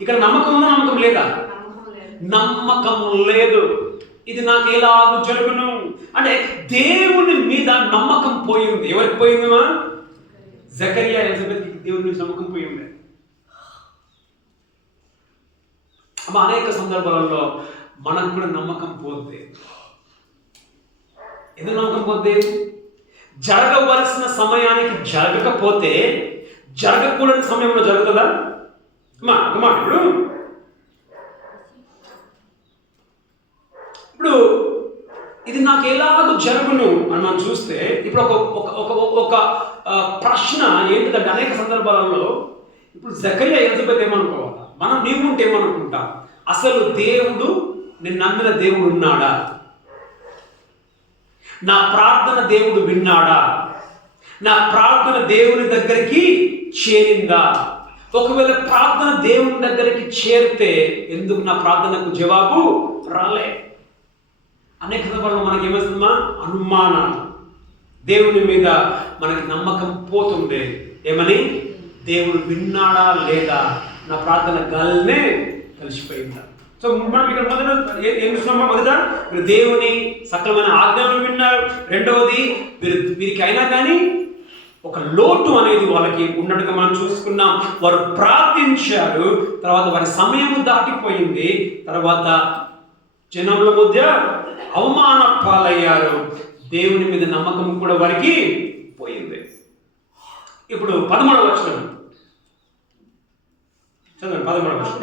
ఇక్కడ నమ్మకం ఉందా, నమ్మకం లేదా? నమ్మకం లేదు. ఇది నాకు ఎలాగూ జరుగును అంటే దేవుని మీద నమ్మకం పోయింది. ఎవరికి పోయిందమ్మా? జకరియా ఎలిజబెత్కి దేవుని మీద నమ్మకం పోయింది. అమ్మ, అనేక సందర్భాలలో మనకు కూడా నమ్మకం పోద్ది. ఎందుకు నమ్మకం పోద్ది? జరగవలసిన సమయానికి జరగకపోతే జరగకూడని సమయంలో జరుగుతుందా? అమ్మా అమ్మా ఇప్పుడు ఇది నాకు ఎలాగూ జరుగును అని మనం చూస్తే ఇప్పుడు ఒక ప్రశ్న ఏంటిదంటే అనేక సందర్భాలలో ఇప్పుడు జకరియా ఎలిజబెత్ ఏమనుకోవాలా? మనం నీవుంటే ఏమనుకుంటాం? అసలు దేవుడు, నేను నమ్మిన దేవుడు ఉన్నాడా? నా ప్రార్థన దేవుడు విన్నాడా? నా ప్రార్థన దేవుని దగ్గరికి చేరిందా? ఒకవేళ ప్రార్థన దేవుని దగ్గరికి చేరితే ఎందుకు నా ప్రార్థనకు జవాబు రాలే? అనేక సందర్భాల్లో మనకి ఏమవుతుందమ్మా? అనుమానాలు. దేవుని మీద మనకి నమ్మకం పోతుండే. ఏమని? దేవుడు విన్నాడా లేదా? నా ప్రార్థన గాలినే కలిసిపోయిందా? సో మనం ఇక్కడ ఏం చూస్తున్నామా? మొదట మీరు దేవుని సకలమైన ఆజ్ఞలు విన్నారు. రెండవది వీరికి అయినా కానీ ఒక లోటు అనేది వాళ్ళకి ఉన్నట్టుగా మనం చూసుకున్నాం. వారు ప్రార్థించారు, తర్వాత వారి సమయం దాటిపోయింది, తర్వాత జనముల మధ్య అవమాన పాలయ్యారు. దేవుని మీద నమ్మకం కూడా వారికి పోయింది. ఇప్పుడు 13వ వచనం చదవండి. 13వ వచనం,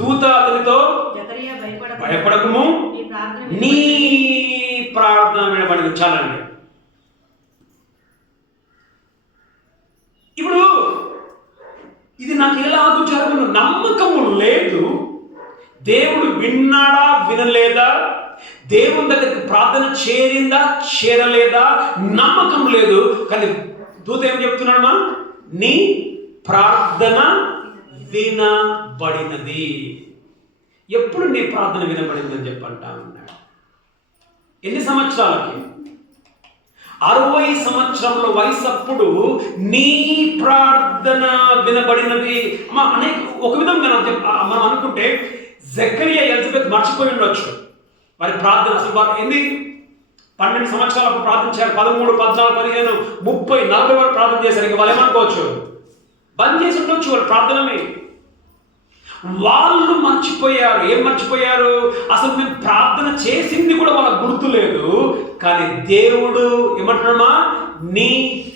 దూత అతనితో భయపడకము, నీ ప్రార్థన వినబడింది. చాలండి. ఇప్పుడు ఇది నాకు ఎలాగూ జరుగును, నమ్మకము లేదు. దేవుడు విన్నాడా వినలేదా? దేవుని దగ్గరికి ప్రార్థన చేరిందా చేరలేదా? నమ్మకం లేదు. కానీ దూత ఏం చెప్తున్నాడమ్మా? నీ ప్రార్థన వినబడినది. ఎప్పుడు నీ ప్రార్థన వినబడిందని చెప్పంటా ఉన్నాడు. ఎన్ని సంవత్సరాలకి? 60 సంవత్సరంలో వయసు అప్పుడు నీ ప్రార్థన వినబడినది. అమ్మా అనేక ఒక విధంగా మనం అనుకుంటే జకరియా ఎలిజబెత్ మర్చిపోయి ఉండొచ్చు వారి ప్రార్థన. అసలు వారు 12 సంవత్సరాలకు ప్రార్థించారు. 13, 14, 15, 30, 40 వరకు ప్రార్థన చేశారు. ఇంకా వాళ్ళు ఏమనుకోవచ్చు? బంద్ చేసి ఉండొచ్చు వాళ్ళ ప్రార్థనని. వాళ్ళు మర్చిపోయారు. ఏం మర్చిపోయారు? అసలు మేము ప్రార్థన చేసింది కూడా వాళ్ళకు గుర్తు లేదు. కానీ దేవుడు ఏమంటున్నామా? నీ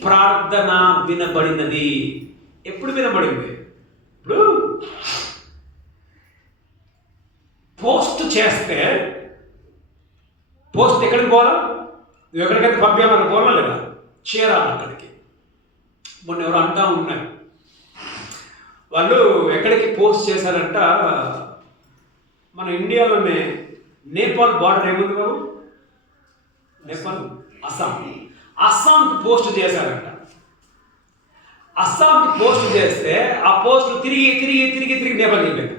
ప్రార్థన వినబడినది. ఎప్పుడు వినబడింది? ఇప్పుడు పోస్ట్ చేస్తే పోస్ట్ ఎక్కడికి పోవాలా? నువ్వు ఎక్కడికైతే పంపించాలని పోవాలా లేదా? చేరాలి అక్కడికి. మొన్న ఎవరు అంటా ఉన్నారు, వాళ్ళు ఎక్కడికి పోస్ట్ చేశారంట, మన ఇండియాలోనే నేపాల్ బార్డర్ ఏముంది బాబు? నేపాల్, అస్సాంకి పోస్ట్ చేశారంట. అస్సాంకి పోస్ట్ చేస్తే ఆ పోస్టులు తిరిగి తిరిగి తిరిగి తిరిగి నేపాల్ వెళ్ళిపోయింది.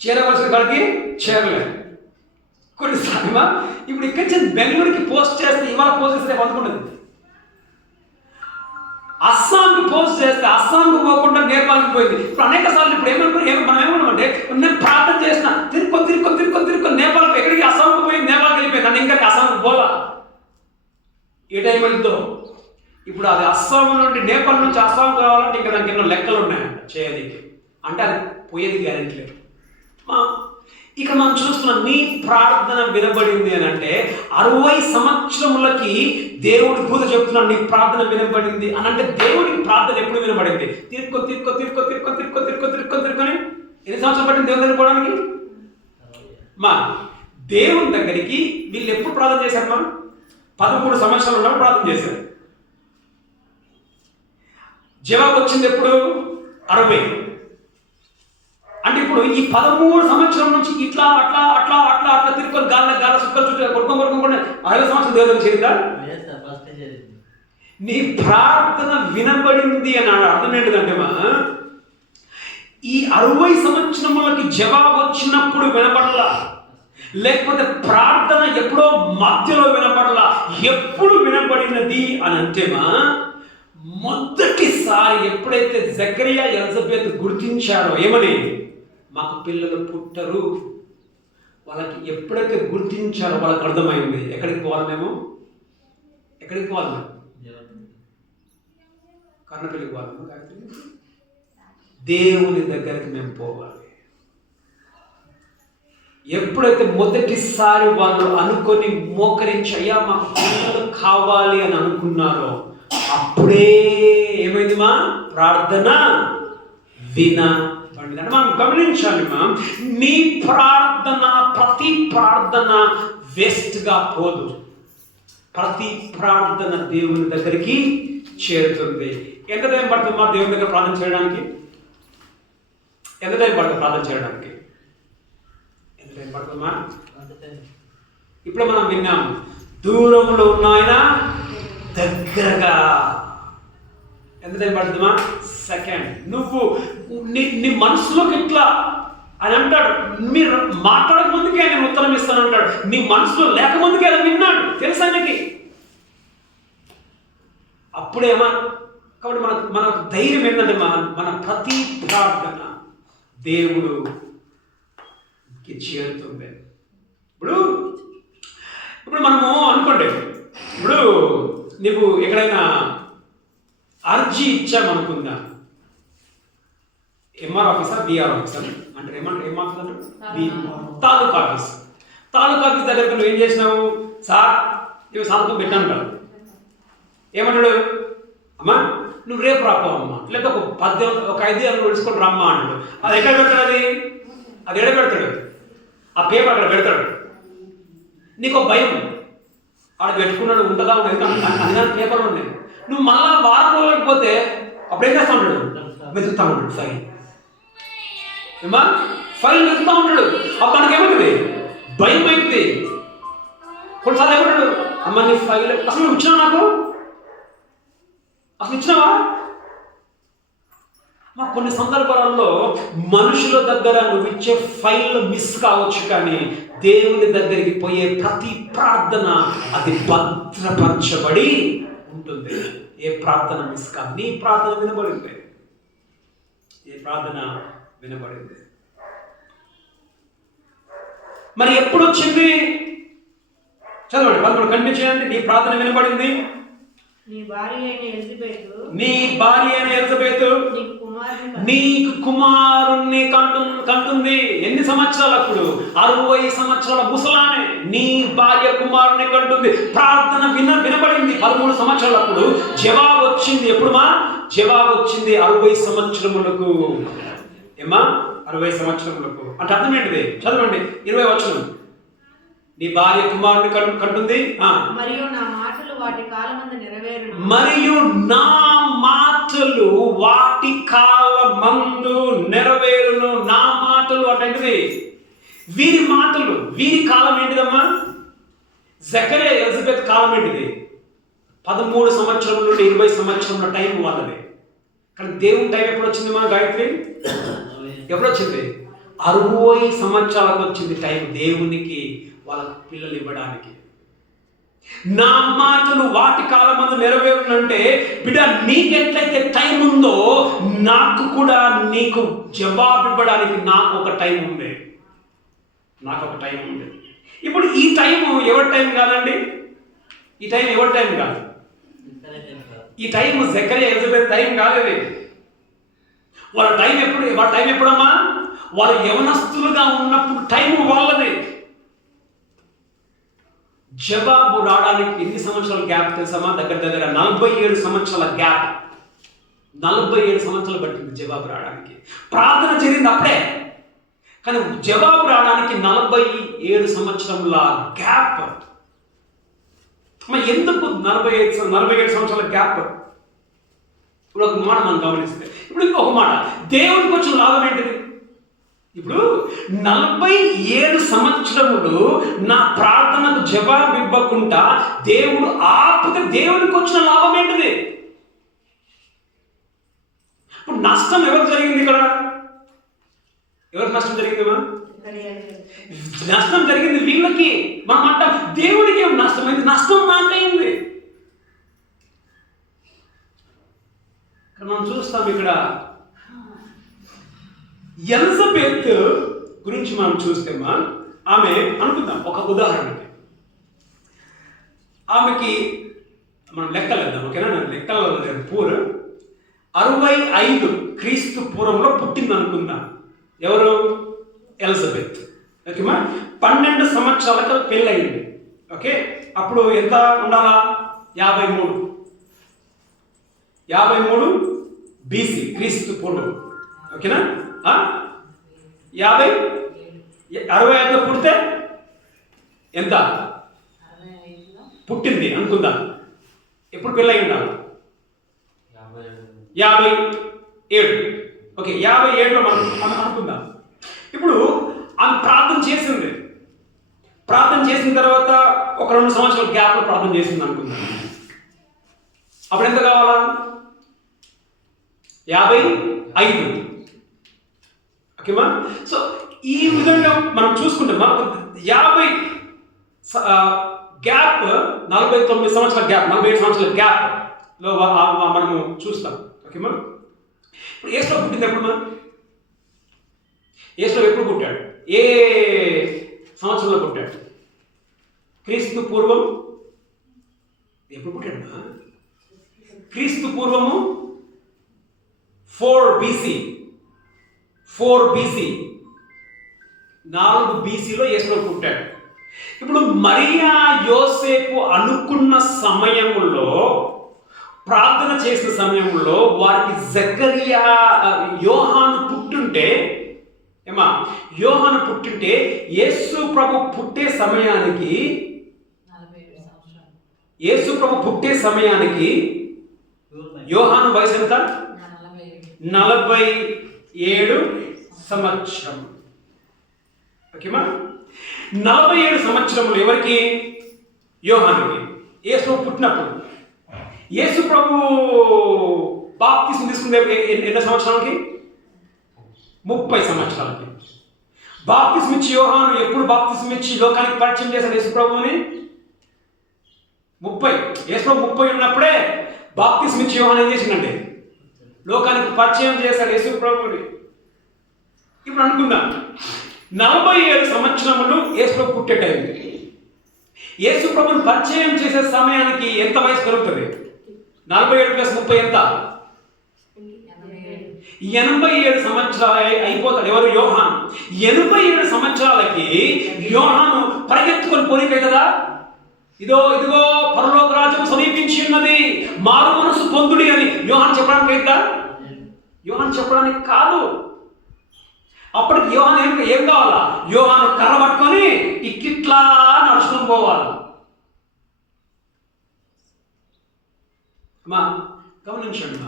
చేరవలసిన కాడికి చేరలేదు. కొన్నిసార్లు ఇప్పుడు ఇక్కడి నుంచి బెంగళూరుకి పోస్ట్ చేస్తే ఇవాళ పోస్ట్ చేస్తే అందుకుంటుంది. అస్సాంకి పోస్ట్ చేస్తే అస్సాంకి పోకుండా నేపాల్కి పోయింది. ఇప్పుడు అనేక సార్లు ఇప్పుడు మనం ఏమన్నామంటే నేను ప్రార్థన చేసిన తిరుక్కొని నేపాల్కి, ఎక్కడికి? అస్సాంకి పోయింది, నేపాల్కి వెళ్ళిపోయింది. నన్ను ఇంకా అస్సాంకి పోలా. ఏ టైం వెళ్తో ఇప్పుడు అది అస్సాం నుండి నేపాల్ నుంచి అస్సాం కావాలంటే ఇంకా దానికి ఎన్నో లెక్కలు ఉన్నాయంట చేయడానికి. అంటే అది పోయేది గ్యారెంటీ లేదు. ఇక మనం చూస్తున్నాం నీ ప్రార్థన వినబడింది అని అంటే 60 సంవత్సరములకి దేవుడి దూత చెప్తున్నాడు నీ ప్రార్థన వినబడింది అని అంటే దేవుడికి ప్రార్థన ఎప్పుడు వినబడింది? తిరుక్కొని ఎన్ని సంవత్సరాలు పట్టింది దేవుని దగ్గర పోవడానికి? దేవుని దగ్గరికి వీళ్ళు ఎప్పుడు ప్రార్థన చేశారు? 13 సంవత్సరాలు ఉన్నప్పుడు ప్రార్థన చేశారు. జవాబు వచ్చింది ఎప్పుడు? 60. అంటే ఇప్పుడు ఈ 13 సంవత్సరం నుంచి ఇట్లా అట్లా అట్లా అట్లా అట్లా తిరుక్కొని గాల సుక్కలు చుట్టూ కొట్టుకొని 60 సంవత్సరం దేవుడికి చేరిందా? నీ ప్రార్థన వినబడింది అని అర్థం ఏంటిదంటే ఈ 60 సంవత్సరములకి జవాబు వచ్చినప్పుడు వినపడలా, లేకపోతే ప్రార్థన ఎప్పుడో మధ్యలో వినపడలా, ఎప్పుడు వినపడినది అని అంటేమా మొదటిసారి ఎప్పుడైతే జకరియా ఎలిజబెత్ గుర్తించారో ఏమని, మాకు పిల్లలు పుట్టరు, వాళ్ళకి ఎప్పుడైతే గుర్తించారో వాళ్ళకి అర్థమైంది ఎక్కడికి పోవాలి మేము, ఎక్కడికి పోవాలి మేము, కన్నపల్లికి పోవాలి, దేవుని దగ్గరికి మేము పోవాలి. ఎప్పుడైతే మొదటిసారి వాళ్ళు అనుకొని మోకరించి అయ్యా మాకు పిల్లలు కావాలి అని అనుకున్నారో అప్పుడే ఏమైంది మా ప్రార్థన వినబడింది. అంటే మనం గమనించాలి నీ ప్రార్థన, ప్రతి ప్రార్థన వేస్ట్గా పోదు. ప్రతి ప్రార్థన దేవుని దగ్గరికి చేరుతుంది. ఎంత టైం పడుతుందా దేవుని దగ్గర ప్రార్థన చేయడానికి? ఎంత టైం పడుతుంది ప్రార్థన చేయడానికి? ఎంత టైం పడుతుందా? ఇప్పుడు మనం విన్నాం, దూరంలో ఉన్న ఆయన దగ్గరగా. ఎంత టైం పడుతుందా? సెకండ్. నువ్వు నీ మనసులోకి ఇట్లా అని అంటాడు, మీరు మాట్లాడక ముందుకే నేను ఉత్తరం ఇస్తాను అంటాడు. నీ మనసులో లేక ముందుకే ఆయన విన్నాడు, తెలుసా ఆయనకి. అప్పుడేమా కాబట్టి మనకు ధైర్యం ఏంటంటే మన ప్రతి ప్రార్థన దేవుడుకి చేరుతుంది. ఇప్పుడు మనము అనుకోండి, ఇప్పుడు నీకు ఎక్కడైనా అర్జీ ఇచ్చామనుకుందా, ఎంఆర్ ఆఫీసర్, బిఆర్ ఆఫీసర్ అంటే ఏం మాట్లాడు, తాలూకా ఆఫీస్. తాలూకా ఆఫీస్ దగ్గరకు నువ్వు ఏం చేసినావు, సార్ నువ్వు సంతకం పెట్టాను కదా, ఏమంటాడు, అమ్మా నువ్వు రేపు రాపోవమ్మా, లేదా ఒక 5 ఏళ్ళు నడుచుకొని రమ్మా అంటాడు. అది ఎక్కడ పెడతాడు, అది ఎక్కడ పెడతాడు, ఆ పేపర్ అక్కడ పెడతాడు. నీకు భయం, ఆడ పెట్టుకున్నాడు ఉంటుందా ఉండదు, అది కానీ పేపర్లు ఉన్నాయి. నువ్వు మళ్ళా వారం రోజులకు పోతే అప్పుడు ఏం చేస్తా ఉంటాడు, వెతుకుతా ఉంటాడు ఫైల్. ఏమా ఫైల్ వెతుకుతా ఉంటాడు. అప్పుడు మనకి ఏమవుతుంది, భయం అవుతుంది. కొన్నిసార్లు ఏమంటాడు, అమ్మ నీ ఫైల్ అసలు నువ్వు ఇచ్చినావు, నాకు అసలు ఇచ్చినావా? మా కొన్ని సందర్భాలలో మనుషుల దగ్గర నువ్వు ఇచ్చే ఫైల్ మిస్ కావచ్చు, కానీ దేవుని దగ్గరికి పోయే ప్రతి ప్రార్థన అది భద్రపరచబడి ఉంటుంది. ఏ ప్రార్థన మిస్ కాదు. నీ ప్రార్థన వినబడింది, ఏ ప్రార్థన వినబడింది. మరి ఎప్పుడు వచ్చింది చదవండి, 11 కంటిన్యూ చేయండి. నీ ప్రార్థన వినబడింది, నీ భార్య అయిన ఎలిజబెతు నీకు కుమారుణ్ణి కంటుంది. ఎన్ని సంవత్సరాలు అప్పుడు? 60 సంవత్సరాల ముసలానే నీ భార్య కుమారుణ్ణి కంటుంది. ప్రార్థన వినబడింది 13 సంవత్సరాలప్పుడు. జవాబు వచ్చింది ఎప్పుడుమా? జవాబు వచ్చింది 60 సంవత్సరములకు. ఏమా 60 సంవత్సరములకు అంటే అర్థం ఏంటిది? చదవండి 20 వచనం. నీ భార్య కుమారుని కంటుంది, మరియు నా మాటలు వాటి కాలమందు నెరవేరును. మరియు నా మాటలు వాటి కాలమందు నెరవేరును. నా మాటలు అంటే వీరి మాటలు, వీరి కాలం ఏంటిదమ్మా? జకరియా ఎలిజబెత్ కాలం ఏంటిది? 13 సంవత్సరం నుండి 20 సంవత్సరంల టైం వాళ్ళది. కానీ దేవుని టైం ఎప్పుడు వచ్చింది మా గాయత్రి? ఎప్పుడు వచ్చింది? 60 సంవత్సరాలకు వచ్చింది టైం దేవునికి వాళ్ళ పిల్లలు ఇవ్వడానికి. నా మాటలు వాటి కాలమందు నెరవేరునంటే బిడ్డ, నీకెట్లయితే టైం ఉందో నాకు కూడా నీకు జవాబు ఇవ్వడానికి నాకు ఒక టైం ఉంది. ఇప్పుడు ఈ టైం ఎవరి టైం కాదండి, ఈ టైం ఎవరి టైం కాదు. ఈ టైం జకరియా ఎలిజబెత్ టైం కాదు. వాళ్ళ టైం ఎప్పుడమ్మా? వాళ్ళు యవనస్తులుగా ఉన్నప్పుడు టైం వాళ్ళది. జవాబు రావడానికి ఎన్ని సంవత్సరాల గ్యాప్ తెలుసమ్మా? దగ్గర 47 సంవత్సరాల గ్యాప్. 47 సంవత్సరాలు పట్టింది జవాబు రావడానికి. ప్రార్థన చేరింది అప్పుడే, కానీ జవాబు రావడానికి 47 సంవత్సరంల గ్యాప్. ఎందుకు 47 సంవత్సరాల గ్యాప్? ఇప్పుడు ఒక మాట మనం గమనిస్తే, ఇప్పుడు ఇంకొక మాట, దేవుడికి వచ్చిన లాభం ఏంటిది? ఇప్పుడు 47 సంవత్సరములు నా ప్రార్థనకు జవాబు ఇవ్వకుండా దేవుడు ఆపితే దేవుడికి వచ్చిన లాభం ఏంటిది? ఇప్పుడు నష్టం ఎవరికి జరిగింది? ఇక్కడ ఎవరికి నష్టం జరిగిందిమా? నష్టం జరిగింది వీళ్ళకి. మనం అంటాం దేవుడికి ఏం నష్టమైంది? నష్టం నాకైంది. మనం చూస్తాం ఇక్కడ ఎలిజబెత్ గురించి మనం చూస్తేమా, ఆమె అనుకుందాం ఒక ఉదాహరణకి, ఆమెకి మనం లెక్కలేద్దాం, ఓకేనా? నేను లెక్కలు పూర్ 65 క్రీస్తు పూర్వంలో పుట్టింది అనుకుందాం. ఎవరు? ఎలిజబెత్. ఓకేమా? 12 సంవత్సరాలకు పెళ్ళయింది. ఓకే, అప్పుడు ఎంత ఉండాలా? 53 BC క్రీస్తు పూర్వం. ఓకేనా? 65 పుడితే ఎంత పుట్టింది అనుకుందాం. ఎప్పుడు పెళ్ళయి ఉండాలి? 57. ఓకే, 57లో మనం అనుకుందాం. ఇప్పుడు ఆమె ప్రార్థన చేసింది. ప్రార్థన చేసిన తర్వాత ఒక 2 సంవత్సరాల గ్యాప్లో ప్రార్థన చేసింది అనుకుందాం. అప్పుడు ఎంత కావాలా? 55. ఓకేమా? సో ఈ విధంగా మనం చూసుకుంటే మనకు 50 గ్యాప్, 49 సంవత్సరాల గ్యాప్, 47 సంవత్సరాల గ్యాప్లో మనము చూస్తాం. ఓకేమా? ఇప్పుడు యేసు పుట్టింది ఎప్పుడు? యేసు ఎప్పుడు పుట్టాడు? ఏ సంవత్సరంలో పుట్టాడు? క్రీస్తు పూర్వం ఎప్పుడు పుట్టాడు? క్రీస్తు పూర్వము 4 BC. 4 BCలో యేసు పుట్టాడు. ఇప్పుడు మరియా యోసేపు అనుకున్న సమయంలో, ప్రార్థన చేసిన సమయంలో వారికి జకరియా యోహాను పుట్టుంటే, యోహాను పుట్టింటే యేసు ప్రభు పుట్టే సమయానికి యోహాను వయసు ఎంత? 47 సంవత్సరం. ఓకేమా? 47 సంవత్సరములు ఎవరికి? యోహానుకి. యేసు పుట్టినప్పుడు. యేసు ప్రభు బాప్తిసం తీసుకుందే ఎన్ని సంవత్సరాలకి? 30 సంవత్సరాలకి. బాప్తిసం ఇచ్చి యోహాను ఎప్పుడు బాప్తిసం ఇచ్చి లోకానికి పరిచయం చేశాడు యేసు ప్రభువుని? 30. యేసు ప్రభు 30 ఉన్నప్పుడే బాప్తిసం ఇచ్చి యోహాను ఏం చేసిందంటే లోకానికి పరిచయం చేశాడు యేసు ప్రభువుని. ఇప్పుడు అనుకుందాం, 47 సంవత్సరములు యేసు ప్రభు పుట్టే టైం. యేసు ప్రభుని పరిచయం చేసే సమయానికి ఎంత వయసు పెరుగుతుంది? 47 + 30 ఎంత? 87 సంవత్సరాలు అయిపోతాడు. ఎవరు? యోహాను. 87 సంవత్సరాలకి యోహాను పరిగెత్తుకొని పోనీకే కదా, ఇదిగో పరలోక రాజ్యం సమీపించి ఉన్నది, మారు మనసు పొందుడి అని యోహాను చెప్పడానికి అయితే? యోహాను చెప్పడానికి కాదు. అప్పటికి యోహాను ఏం కావాలా? యోహాను కర్ర పట్టుకొని ఇట్లా నడుచుకొని పోవాలి. గమనించండి,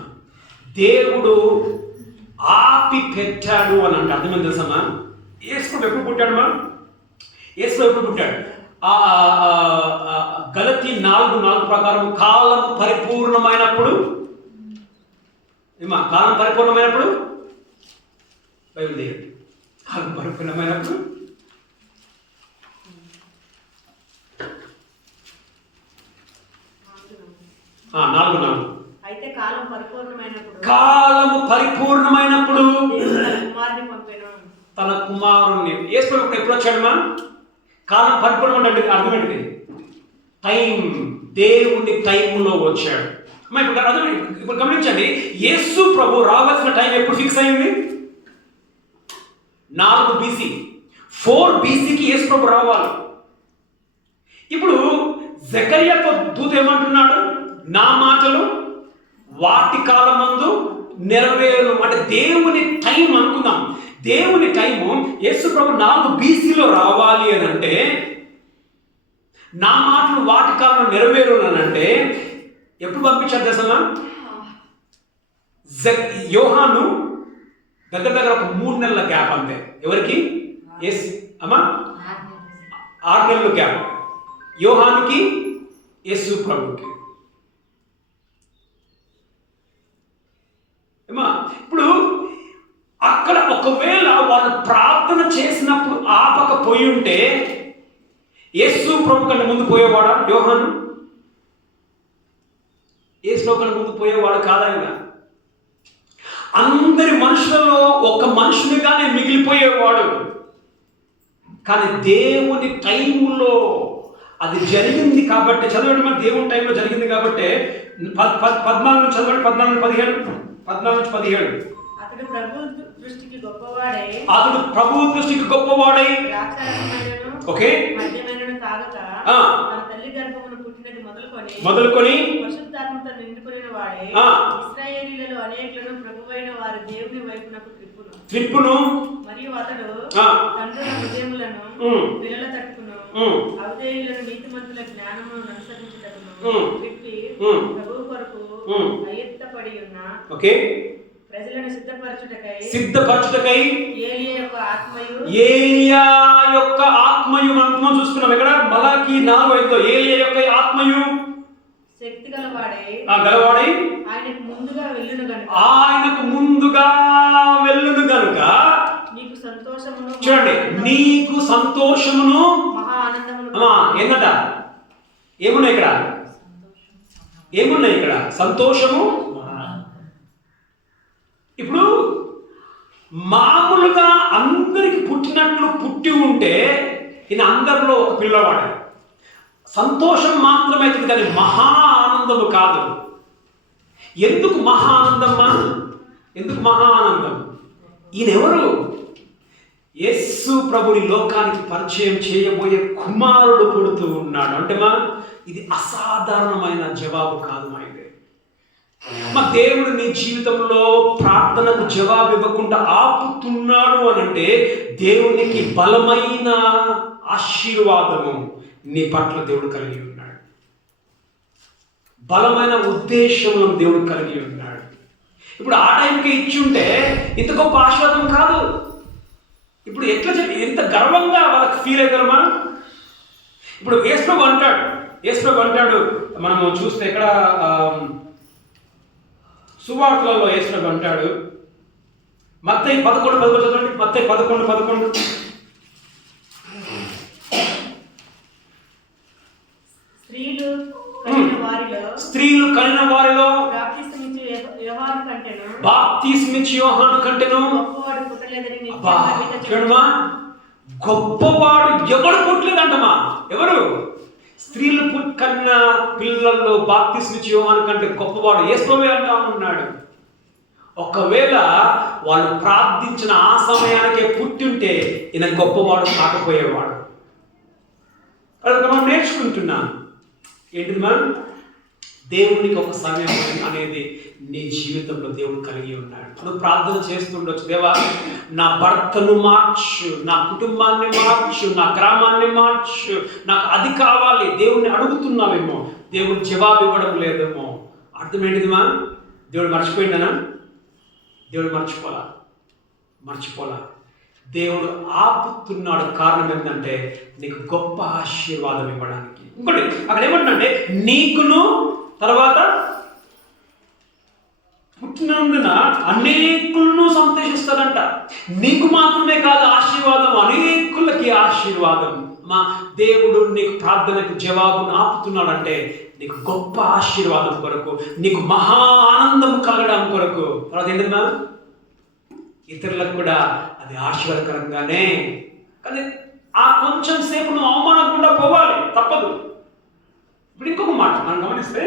దేవుడు ఆపి పెట్టాడు అని అంటే అర్థమైంది తెలుసమ్మా? యేసు ఎప్పుడు పుట్టాడు? యేసు ఎప్పుడు పుట్టాడు? గలతీ 4:4 ప్రకారం కాలం పరిపూర్ణమైనప్పుడు, కాలం పరిపూర్ణమైనప్పుడు బైబిల్ తీయండి. కాలం పరిపూర్ణమైనప్పుడు 4:4 అయితే కాలము పరిపూర్ణమైనప్పుడు తన కుమారుణ్ణి. యేసు ఎప్పుడు వచ్చాడమ్మా? కాలం పరిపూర్ణం అంటే అర్థం ఏంటిది? టైం. దేవుని టైంలో వచ్చాడు. ఇప్పుడు గమనించండి, యేసు ప్రభు రావాల్సిన టైం ఎప్పుడు ఫిక్స్ అయింది? 4 BC. 4 BCకి యేసు ప్రభు రావాలి. ఇప్పుడు జకర్యాతో దూత ఏమంటున్నాడు? నా మాటలు వాటి కాలమందు నెరవేరు. అంటే దేవుని టైం అనుకుందాం. దేవుని టైము యేసు ప్రభు 4 BCలో రావాలి అని అంటే నా మాటలు వాటి కాలంలో నెరవేరునంటే ఎప్పుడు పంపించారు దశమా? యోహాను దగ్గర దగ్గర ఒక 3 నెలల గ్యాప్ అంతే. ఎవరికి? ఎస్ అమ్మా 6 నెలల గ్యాప్ యోహానుకి, యేసు ప్రభుకి. అమ్మా ఇప్పుడు అక్కడ ఒకవేళ వాళ్ళు ప్రార్థన చేసినప్పుడు ఆపకపోయి ఉంటే యేసు ప్రభు కన్నా ముందు పోయేవాడా యోహాను? యేసు కన్నా ముందు పోయేవాడు కాదాయన. అందరి మనుషులలో ఒక మనుషునిగానే మిగిలిపోయేవాడు. కానీ దేవుని టైంలో అది జరిగింది కాబట్టి చదవండి. మరి దేవుని టైంలో జరిగింది కాబట్టి 14 చదవండి. 14-17 అతడు ప్రభు దృష్టికి గొప్పవాడై ఓకే మద్యమైనను తాగక తన తల్లి గర్భమును పుట్టినది మొదలుకొని పరిశుద్ధాత్మతో నిండుకొనిన వాడే ఇశ్రాయేలీయులలో అనేకులను ప్రభువైన వారి దేవుని వైపునకు త్రిప్పును మరియు అతడు తండ్రుల హృదయములను పిల్లల తట్టుకును అవిధేయులను నీతిమంతుల జ్ఞానమును అనుసరించుటకును త్రిప్పి ప్రభువు కొరకు అయత్తపడి ఉన్న ప్రజలను సిద్ధపరచుటకై ఏలియా యొక్క ఆత్మయు మనం చూసుకున్నాం. ఎక్కడ? మలాకి 4:5 ఏలియా యొక్క ఆత్మయు శక్తి గలవాడై ఆయనకు ముందుగా వెళ్ళును గనుక నీకు సంతోషమును, చూడండి, నీకు సంతోషమును మహా ఆనందమును. ఏంటట? ఏమున్నాయి ఇక్కడ? సంతోషము. ఇప్పుడు మామూలుగా అందరికి పుట్టినట్లు పుట్టి ఉంటే ఈయన అందరిలో ఒక పిల్లవాడు. సంతోషం మాత్రమే, కానీ మహా ఆనందము కాదు. ఎందుకు మహా ఆనందమ్మా? ఎందుకు మహా ఆనందం? ఈయన ఎవరు? యేసు ప్రభుని లోకానికి పరిచయం చేయబోయే కుమారుడు పుడుతూ ఉన్నాడు. అంటే ఇది అసాధారణమైన జవాబు కాదు. మా దేవుడు నీ జీవితంలో ప్రార్థనకు జవాబు ఇవ్వకుండా ఆపుతున్నాడు అని అంటే దేవునికి బలమైన ఆశీర్వాదము నీ పట్ల దేవుడు కలిగి ఉన్నాడు. బలమైన ఉద్దేశం దేవుడు కలిగి ఉన్నాడు. ఇప్పుడు ఆ టైంకి ఇచ్చి ఉంటే ఇంత గొప్ప ఆశీర్వాదం కాదు. ఇప్పుడు ఎంత గర్వంగా వాళ్ళకి ఫీల్ అవుతారమ్మా. ఇప్పుడు యేసు అంటాడు మనము చూస్తే ఇక్కడ సువార్తలలో యేసు అంటాడు. మత్తయి 11:11 చదవండి. మత్తయి 11:11 స్త్రీలు కనిన వారిలో బాప్తిస్మిచ్చు యోహాను కంటెను చూడమా, గొప్పవాడు ఎవడు పుట్టలేదంటమా. ఎవరు? స్త్రీలు కన్న పిల్లల్లో బాప్తిస్మిచ్చు యోహాను కంటే గొప్పవాడు యేసువే అంటా ఉన్నాడు. ఒకవేళ వాళ్ళు ప్రార్థించిన ఆ సమయానికే పుట్టింటే ఈయన గొప్పవాడు కాకపోయేవాడు. మనం నేర్చుకుంటున్నాం ఏంటిది? మనం దేవునికి ఒక సమయం అనేది నీ జీవితంలో దేవుడు కలిగి ఉన్నాడు. నువ్వు ప్రార్థన చేస్తుండొచ్చు, దేవా నా భర్తను మార్చు, నా కుటుంబాన్ని మార్చు, నా గ్రామాన్ని మార్చు, నాకు అది కావాలి. దేవుడిని అడుగుతున్నావేమో, దేవుడు జవాబు ఇవ్వడం లేదేమో. అర్థం ఏంటిదిమా? దేవుడు మర్చిపోయిందనా? దేవుడు మర్చిపోలా. దేవుడు ఆపుతున్నాడు. కారణం ఏంటంటే నీకు గొప్ప ఆశీర్వాదం ఇవ్వడానికి. ఇంకోటి అక్కడ ఏమంటుందంటే నీకును తర్వాత పుట్టినందున అనేకులను సంతోషిస్తారంట. నీకు మాత్రమే కాదు ఆశీర్వాదం, అనేకులకి ఆశీర్వాదం. మా దేవుడు నీకు ప్రార్థనకు జవాబును ఆపుతున్నాడంటే నీకు గొప్ప ఆశీర్వాదం కొరకు, నీకు మహా ఆనందం కలగడం కొరకు. తర్వాత ఏంటన్నా ఇతరులకు కూడా అది ఆశీర్వాదకరంగానే. కానీ ఆ కొంచెం సేపు నువ్వు అవమానకుండా పోవాలి, తప్పదు. ఇప్పుడు ఇంకొక మాట మనం గమనిస్తే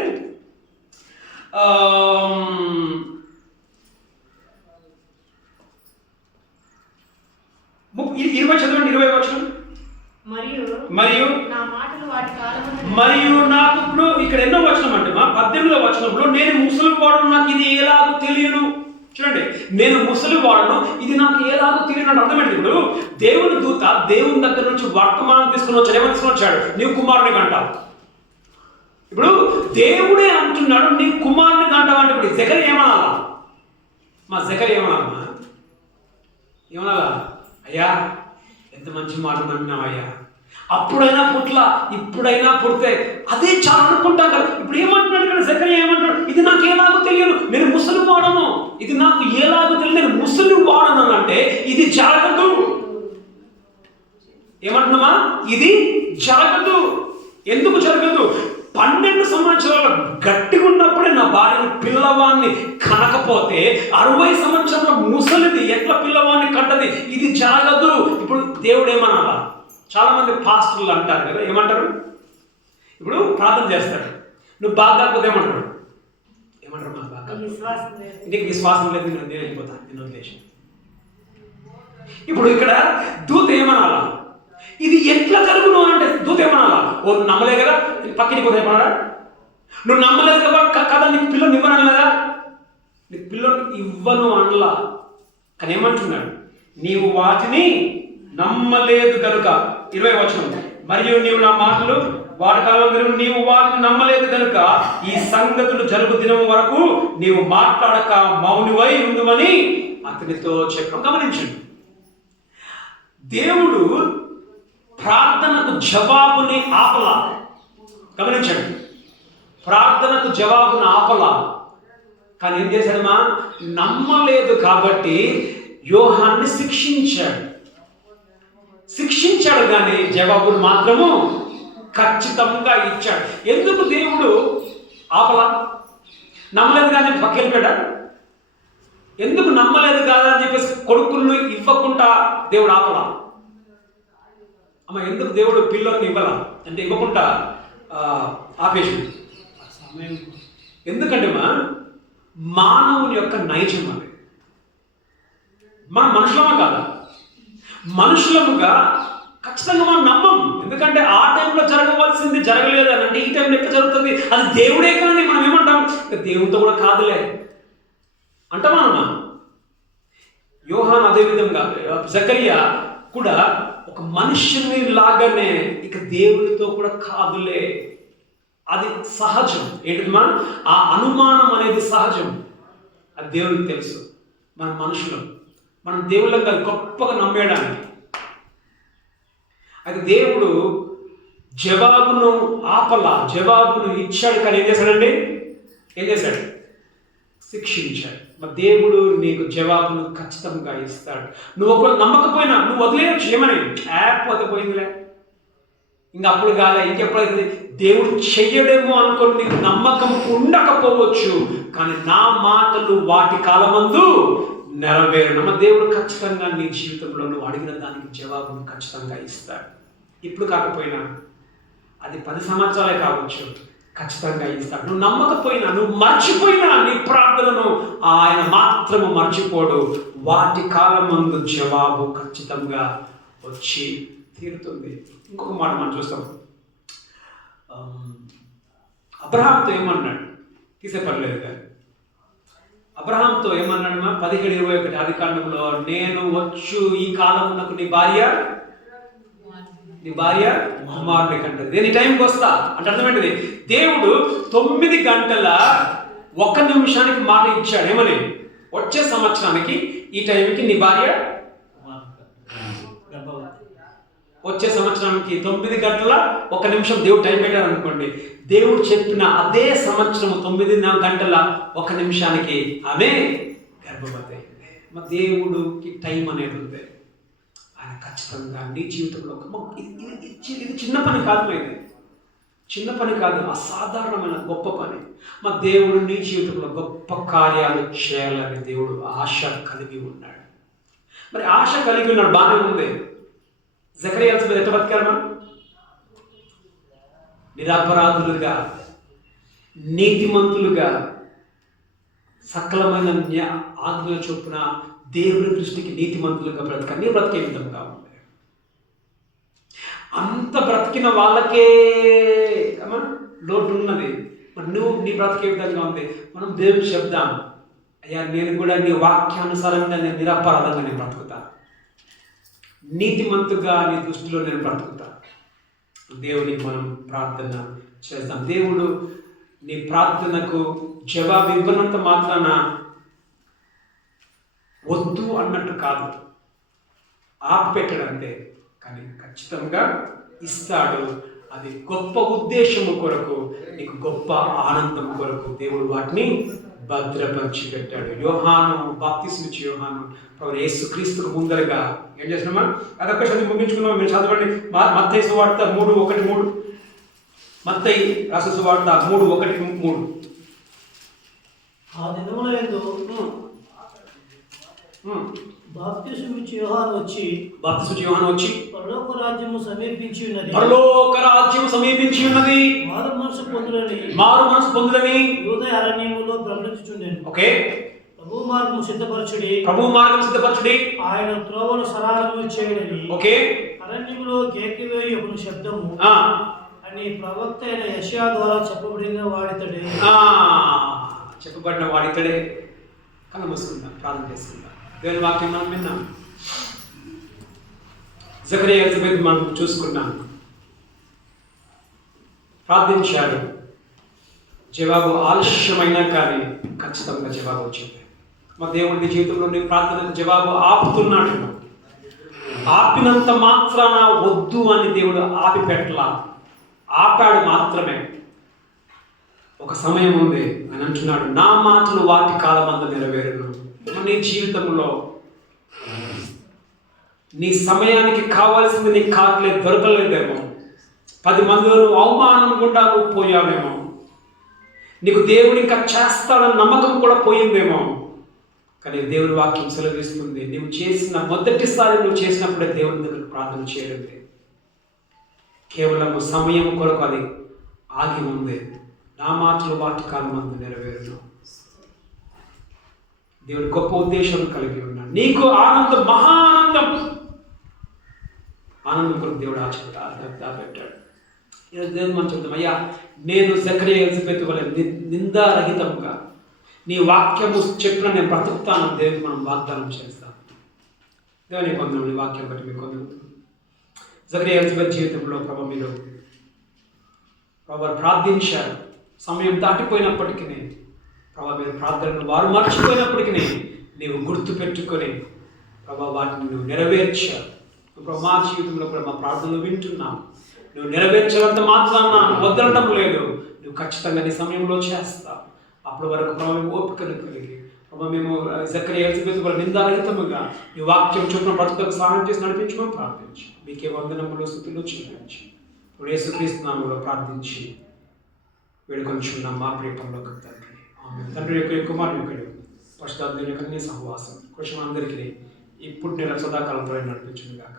20 చదవండి. 20 వచనం. మరియు నాకు ఇప్పుడు ఇక్కడ ఎన్నో వచనం అంటే 18వ వచనంలో నేను ముసలివాడు, నాకు ఇది ఎలాగో తెలియను. చూడండి, నేను ముసలి వాడను, ఇది నాకు ఎలాగో తెలియనట్టు అర్థమైంది. ఇప్పుడు దేవుని దూత దేవుని దగ్గర నుంచి వర్తమానం తీసుకుని వచ్చాడు. ఏమని తీసుకుని వచ్చాడు? నీవు కుమారుని అంటావు. ఇప్పుడు దేవుడే అంటున్నాడు నీ కుమారుని అంటావు అంటే ఇప్పుడు జకర్యా ఏమనాలా? మా జకర్యా ఏమనాలమ్మా? ఏమనాలా? అయ్యా ఎంత మంచి మాట నమ్మినావయ్యా, అప్పుడైనా పుట్ల ఇప్పుడైనా పుడితే అదే చాలా అనుకుంటాం కదా. ఇప్పుడు ఏమంటున్నాడు ఇక్కడ జకర్యా? ఏమంటున్నాడు? ఇది నాకు ఎలాగో తెలియదు, నేను ముసలి వాడను, ఇది నాకు ఎలాగో తెలియదు, నేను ముసలి వాడను అంటే ఇది జరగదు. ఏమంటున్నామా? ఇది జరగదు. ఎందుకు జరగదు? 12 సంవత్సరాలు గట్టిగా ఉన్నప్పుడే నా భార్య పిల్లవాడిని కనకపోతే 60 సంవత్సరాల ముసలిది ఎట్లా పిల్లవాడిని కట్టది? ఇది జరగదు. ఇప్పుడు దేవుడు ఏమనాలా? చాలా మంది పాస్టర్లు అంటారు కదా, ఏమంటారు? ఇప్పుడు ప్రార్థన చేస్తాడు, నువ్వు బాగా ఏమంటారు? ఏమంటారు? మా బాగా నీకు విశ్వాసం లేదు, నేను వెళ్ళిపోతాను, నేను ఉద్దేశం. ఇప్పుడు ఇక్కడ దూత ఏమనాలా? ఇది ఎట్లా జరుగును అంటే దూత ఏమనాలా? ఓ నమ్మలే కదా, పక్కకి పోతే ఏమన్నా? నువ్వు నమ్మలేదు కదా, నీకు పిల్లలు ఇవ్వను కదా, నీకు పిల్లలు ఇవ్వను అనలా. కానీ ఏమంటున్నాడు? నీవు వాటిని నమ్మలేదు కనుక, 20వ వచనం, మరియు నీవు నా మాటలు వాడకాలందరూ నీవు వాటిని నమ్మలేదు కనుక ఈ సంగతులు జరుగు దినం వరకు నీవు మాట్లాడక మౌనివై ఉండుమని అతనితో చెప్పడం గమనించండి. దేవుడు ప్రార్థనకు జవాబుని ఆపలా. గమనించండి, ప్రార్థనకు జవాబుని ఆపలా. కానీ ఏం చేశాడమ్మా? నమ్మలేదు కాబట్టి యోహాన్ని శిక్షించాడు కానీ జవాబును మాత్రము ఖచ్చితంగా ఇచ్చాడు. ఎందుకు దేవుడు ఆపలా? నమ్మలేదు కానీ పక్కెళ్ళిపోయాడా? ఎందుకు నమ్మలేదు కాదా అని చెప్పేసి కొడుకులను ఇవ్వకుండా దేవుడు ఆపలా? అమ్మ, ఎందుకు దేవుడు పిల్లల్ని ఇవ్వాలా అంటే ఇవ్వకుండా ఆపేసి? ఎందుకంటే మానవుని యొక్క నైజం అది. మన మనుషులమా కాదా? మనుషులముగా ఖచ్చితంగా మనం నమ్మం. ఎందుకంటే ఆ టైంలో జరగవలసింది జరగలేదు అని అంటే ఈ టైంలో ఎక్కడ జరుగుతుంది? అది దేవుడే కానీ మనం ఏమంటాం? దేవుడితో కూడా కాదులే అంటామా? యోహాన్ అదేవిధంగా జకర్యా కూడా ఒక మనుషుని లాగానే ఇక దేవుడితో కూడా కాదులే, అది సహజం. ఏంటమ్మా? ఆ అనుమానం అనేది సహజం. అది దేవుడికి తెలుసు. మన మనుషులు మనం దేవుళ్ళగా గొప్పగా నమ్మేయడానికి. అయితే దేవుడు జవాబును ఆపలా, జవాబును ఇచ్చాడు. కానీ ఏం చేశాడండి? ఏం చేశాడు? శిక్షించాడు. మరి దేవుడు నీకు జవాబును ఖచ్చితంగా ఇస్తాడు. నువ్వు ఒకవేళ నమ్మకపోయినా నువ్వు వదిలేయచ్చు. ఏమని? యాప్ వదిలిపోయిందిలే, ఇంకా అప్పుడు కాలే, ఇంకెప్పుడైతే దేవుడు చెయ్యడేమో అనుకోని నీకు నమ్మకం ఉండకపోవచ్చు. కానీ నా మాటలు వాటి కాలమందు నెరవేరు. మన దేవుడు ఖచ్చితంగా నీ జీవితంలో నువ్వు అడిగిన దానికి జవాబును ఖచ్చితంగా ఇస్తాడు. ఇప్పుడు కాకపోయినా అది 10 సంవత్సరాలే కావచ్చు, ఖచ్చితంగా ఇస్తాడు. నువ్వు నమ్మకపోయినా, నువ్వు మర్చిపోయినా నీ ప్రార్థనను ఆయన మాత్రము మర్చిపోడు. వాటి కాలం ముందు జవాబు ఖచ్చితంగా వచ్చి తీరుతుంది. ఇంకొక మాట మనం చూస్తాం. అబ్రహాంతో ఏమన్నాడు? తీసే పర్లేదు కానీ అబ్రహాంతో ఏమన్నాడు? 17:21 ఆదికాండంలో, నేను వచ్చు ఈ కాలమునకు నీ భార్య కుమారుని కంటది. నేను ఈ టైంకి వస్తా అంటే అర్థమేంటిది? దేవుడు 9 గంటల 1 నిమిషానికి మాట ఇచ్చాడు. ఏమని? వచ్చే సంవత్సరానికి ఈ టైంకి నీ భార్య, వచ్చే సంవత్సరానికి 9 గంటల 1 నిమిషం దేవుడు టైం పెట్టాడు అనుకోండి. దేవుడు చెప్పిన అదే సంవత్సరం 9 గంటల 1 నిమిషానికి ఆమె గర్భవతి అయింది. మా దేవుడికి టైం అనేది ఉంది. ఆయన ఖచ్చితంగా నీ జీవితంలో ఇది చిన్న పని కాదు, ఇది చిన్న పని కాదు, అసాధారణమైన గొప్ప పని. మా దేవుడు నీ జీవితంలో గొప్ప కార్యాలు చేయాలని దేవుడు ఆశ కలిగి ఉన్నాడు. మరి ఆశ కలిగి ఉన్నాడు, బాగానే ఉంది. జకర్యా మీద ఎట్లా బతికారమ్మా? నిరపరాధులుగా, నీతిమంతులుగా, సకలమైన ఆజ్ఞల చొప్పున దేవుని దృష్టికి నీతిమంతులుగా బ్రతక. నీ బ్రతికే విధంగా ఉంది. అంత బ్రతికిన వాళ్ళకే లోటు ఉన్నది. మరి నువ్వు నీ బ్రతికే విధంగా ఉంది. మనం దేవుని చెప్దాం, అయ్యా నేను కూడా నీ వాక్యానుసారంగా నేను నిరపరాధంగా నేను బ్రతుకుతా, నీతిమంతుగా నీ దృష్టిలో నేను బ్రతుకుతా. దేవునికి మనం ప్రార్థన చేద్దాం. దేవుడు నీ ప్రార్థనకు జవాబు ఇవ్వనంత మాత్రాన వద్దు అన్నట్టు కాదు, ఆపిపెట్టడంతే, కానీ ఖచ్చితంగా ఇస్తాడు. అది గొప్ప ఉద్దేశము కొరకు, నీకు గొప్ప ఆనందం కొరకు దేవుడు వాటిని భద్రపరిచి పెట్టాడు. యోహాను బాప్తిస్మం ఇచ్చే యోహాను ప్రభు యేసుక్రీస్తుకు ముందరగా ఏం చేసినామా అదొక్కసారి ముగించుకున్నామా. మీరు చదవండి మత్తయి సువార్త 3:1-3. మత్తయి రాసిన సువార్త 3:1-3. ఆ దినముల యందు బాప్తిస్మం ఇచ్చే యోహాను వచ్చి పరలోక రాజ్యము సమీపించి ఉన్నది, మారు మనసు పొందులని యూదయ అరణ్యములో ప్రకటించుచుండెను. ఓకే, ప్రభు మార్గము సిద్ధపరచుడి, ఆయన త్రోవను సరళము చేయడని. ఓకే, అరణ్యములో కేకవేయు ఒక శబ్దము అని ప్రవక్త అయిన యెషయా ద్వారా చెప్పబడిన వాడితడే. కళ్ళు మూసుకుందాం, ప్రార్థన చేసుకుందాం. దేవుని వాక్యం మనం విన్నాం, జకరియా ఎలిజబెత్ మనం చూసుకున్నాం, ప్రార్థించాడు. జవాబు ఆలస్యమైనా కానీ ఖచ్చితంగా జవాబు వచ్చింది. మా దేవుడి జీవితంలో నీ ప్రార్థనకు జవాబు ఆపుతున్నాడు. ఆపినంత మాత్రాన వద్దు అని దేవుడు ఆపిపెట్టలా, ఆపాడు మాత్రమే. ఒక సమయం ఉంది అని అంటున్నాడు, నా మాటలు వాటి కాలమంతా నెరవేరును. నీ జీవితంలో నీ సమయానికి కావాల్సింది నీకు కావట్లేదు, దొరకలేదేమో. 10 మందిలో అవమానం గుండా నువ్వు పోయావేమో. నీకు దేవుడు ఇంకా చేస్తాడని నమ్మకం కూడా పోయిందేమో. కానీ దేవుని వాక్యం సెలవిస్తుంది, నువ్వు చేసిన మొదటిసారి నువ్వు చేసినప్పుడే దేవుని దగ్గర ప్రార్థన చేయలేదు. కేవలం సమయం కొరకు అది ఆగి ఉంది. నా మాటలు వాటి కాలమందు నెరవేరును. దేవుడు గొప్ప ఉద్దేశం కలిగి ఉన్నాడు. నీకు ఆనందం, మహానందం, ఆనందం కొరకు దేవుడు పెట్టాడు. ఈరోజు దేవుడు మనం చెప్తాం, అయ్యా నేను జకరియా ఎలిజబెత్ వలె నిందారహితంగా నీ వాక్యము చెప్పిన నేను బ్రతుకుతాను. దేవుడికి మనం వాగ్దానం చేస్తాం. దేవుని కొందరు నీ వాక్యం బట్టి మీకు కొందరు జకరియా ఎలిజబెత్ జీవితంలో ప్రభు మీరు ప్రార్థించారు. సమయం దాటిపోయినప్పటికీ ప్రభా మీరు ప్రార్థనలు వారు మర్చిపోయినప్పటికీ నీవు గుర్తు పెట్టుకొని ప్రభా వాటిని నువ్వు నెరవేర్చావు. ప్రభు మా జీవితంలో కూడా మా ప్రార్థనలు వింటున్నావు. నువ్వు నెరవేర్చేంత మాత్రాన వదలడం లేదు. నువ్వు ఖచ్చితంగా నీ సమయంలో చేస్తావు. అప్పటి వరకు ప్రభు మేము ఓపికను కలిగి ప్రభు మేము జకరియా ఎలిజబెత్ కూడా నిందారహితముగా నీ వాక్యం చొప్పున బ్రతుకులకు సహాయం చేసి నడిపించమని ప్రార్థించి మీకే వందనములు స్తుతులు చెల్లించి యేసుక్రీస్తు నామములో ప్రార్థించి వేడుకొంచున్నాం మా ప్రియ పరలోక తండ్రి. ఆమేన్. తండ్రి యొక్క కుమారుని యొక్క పరిశుద్ధాత్మ యొక్క సహవాసం కృష్ణ అందరికీ ఇప్పుడు నేను సదాకాలంతో నడిపించును గాక.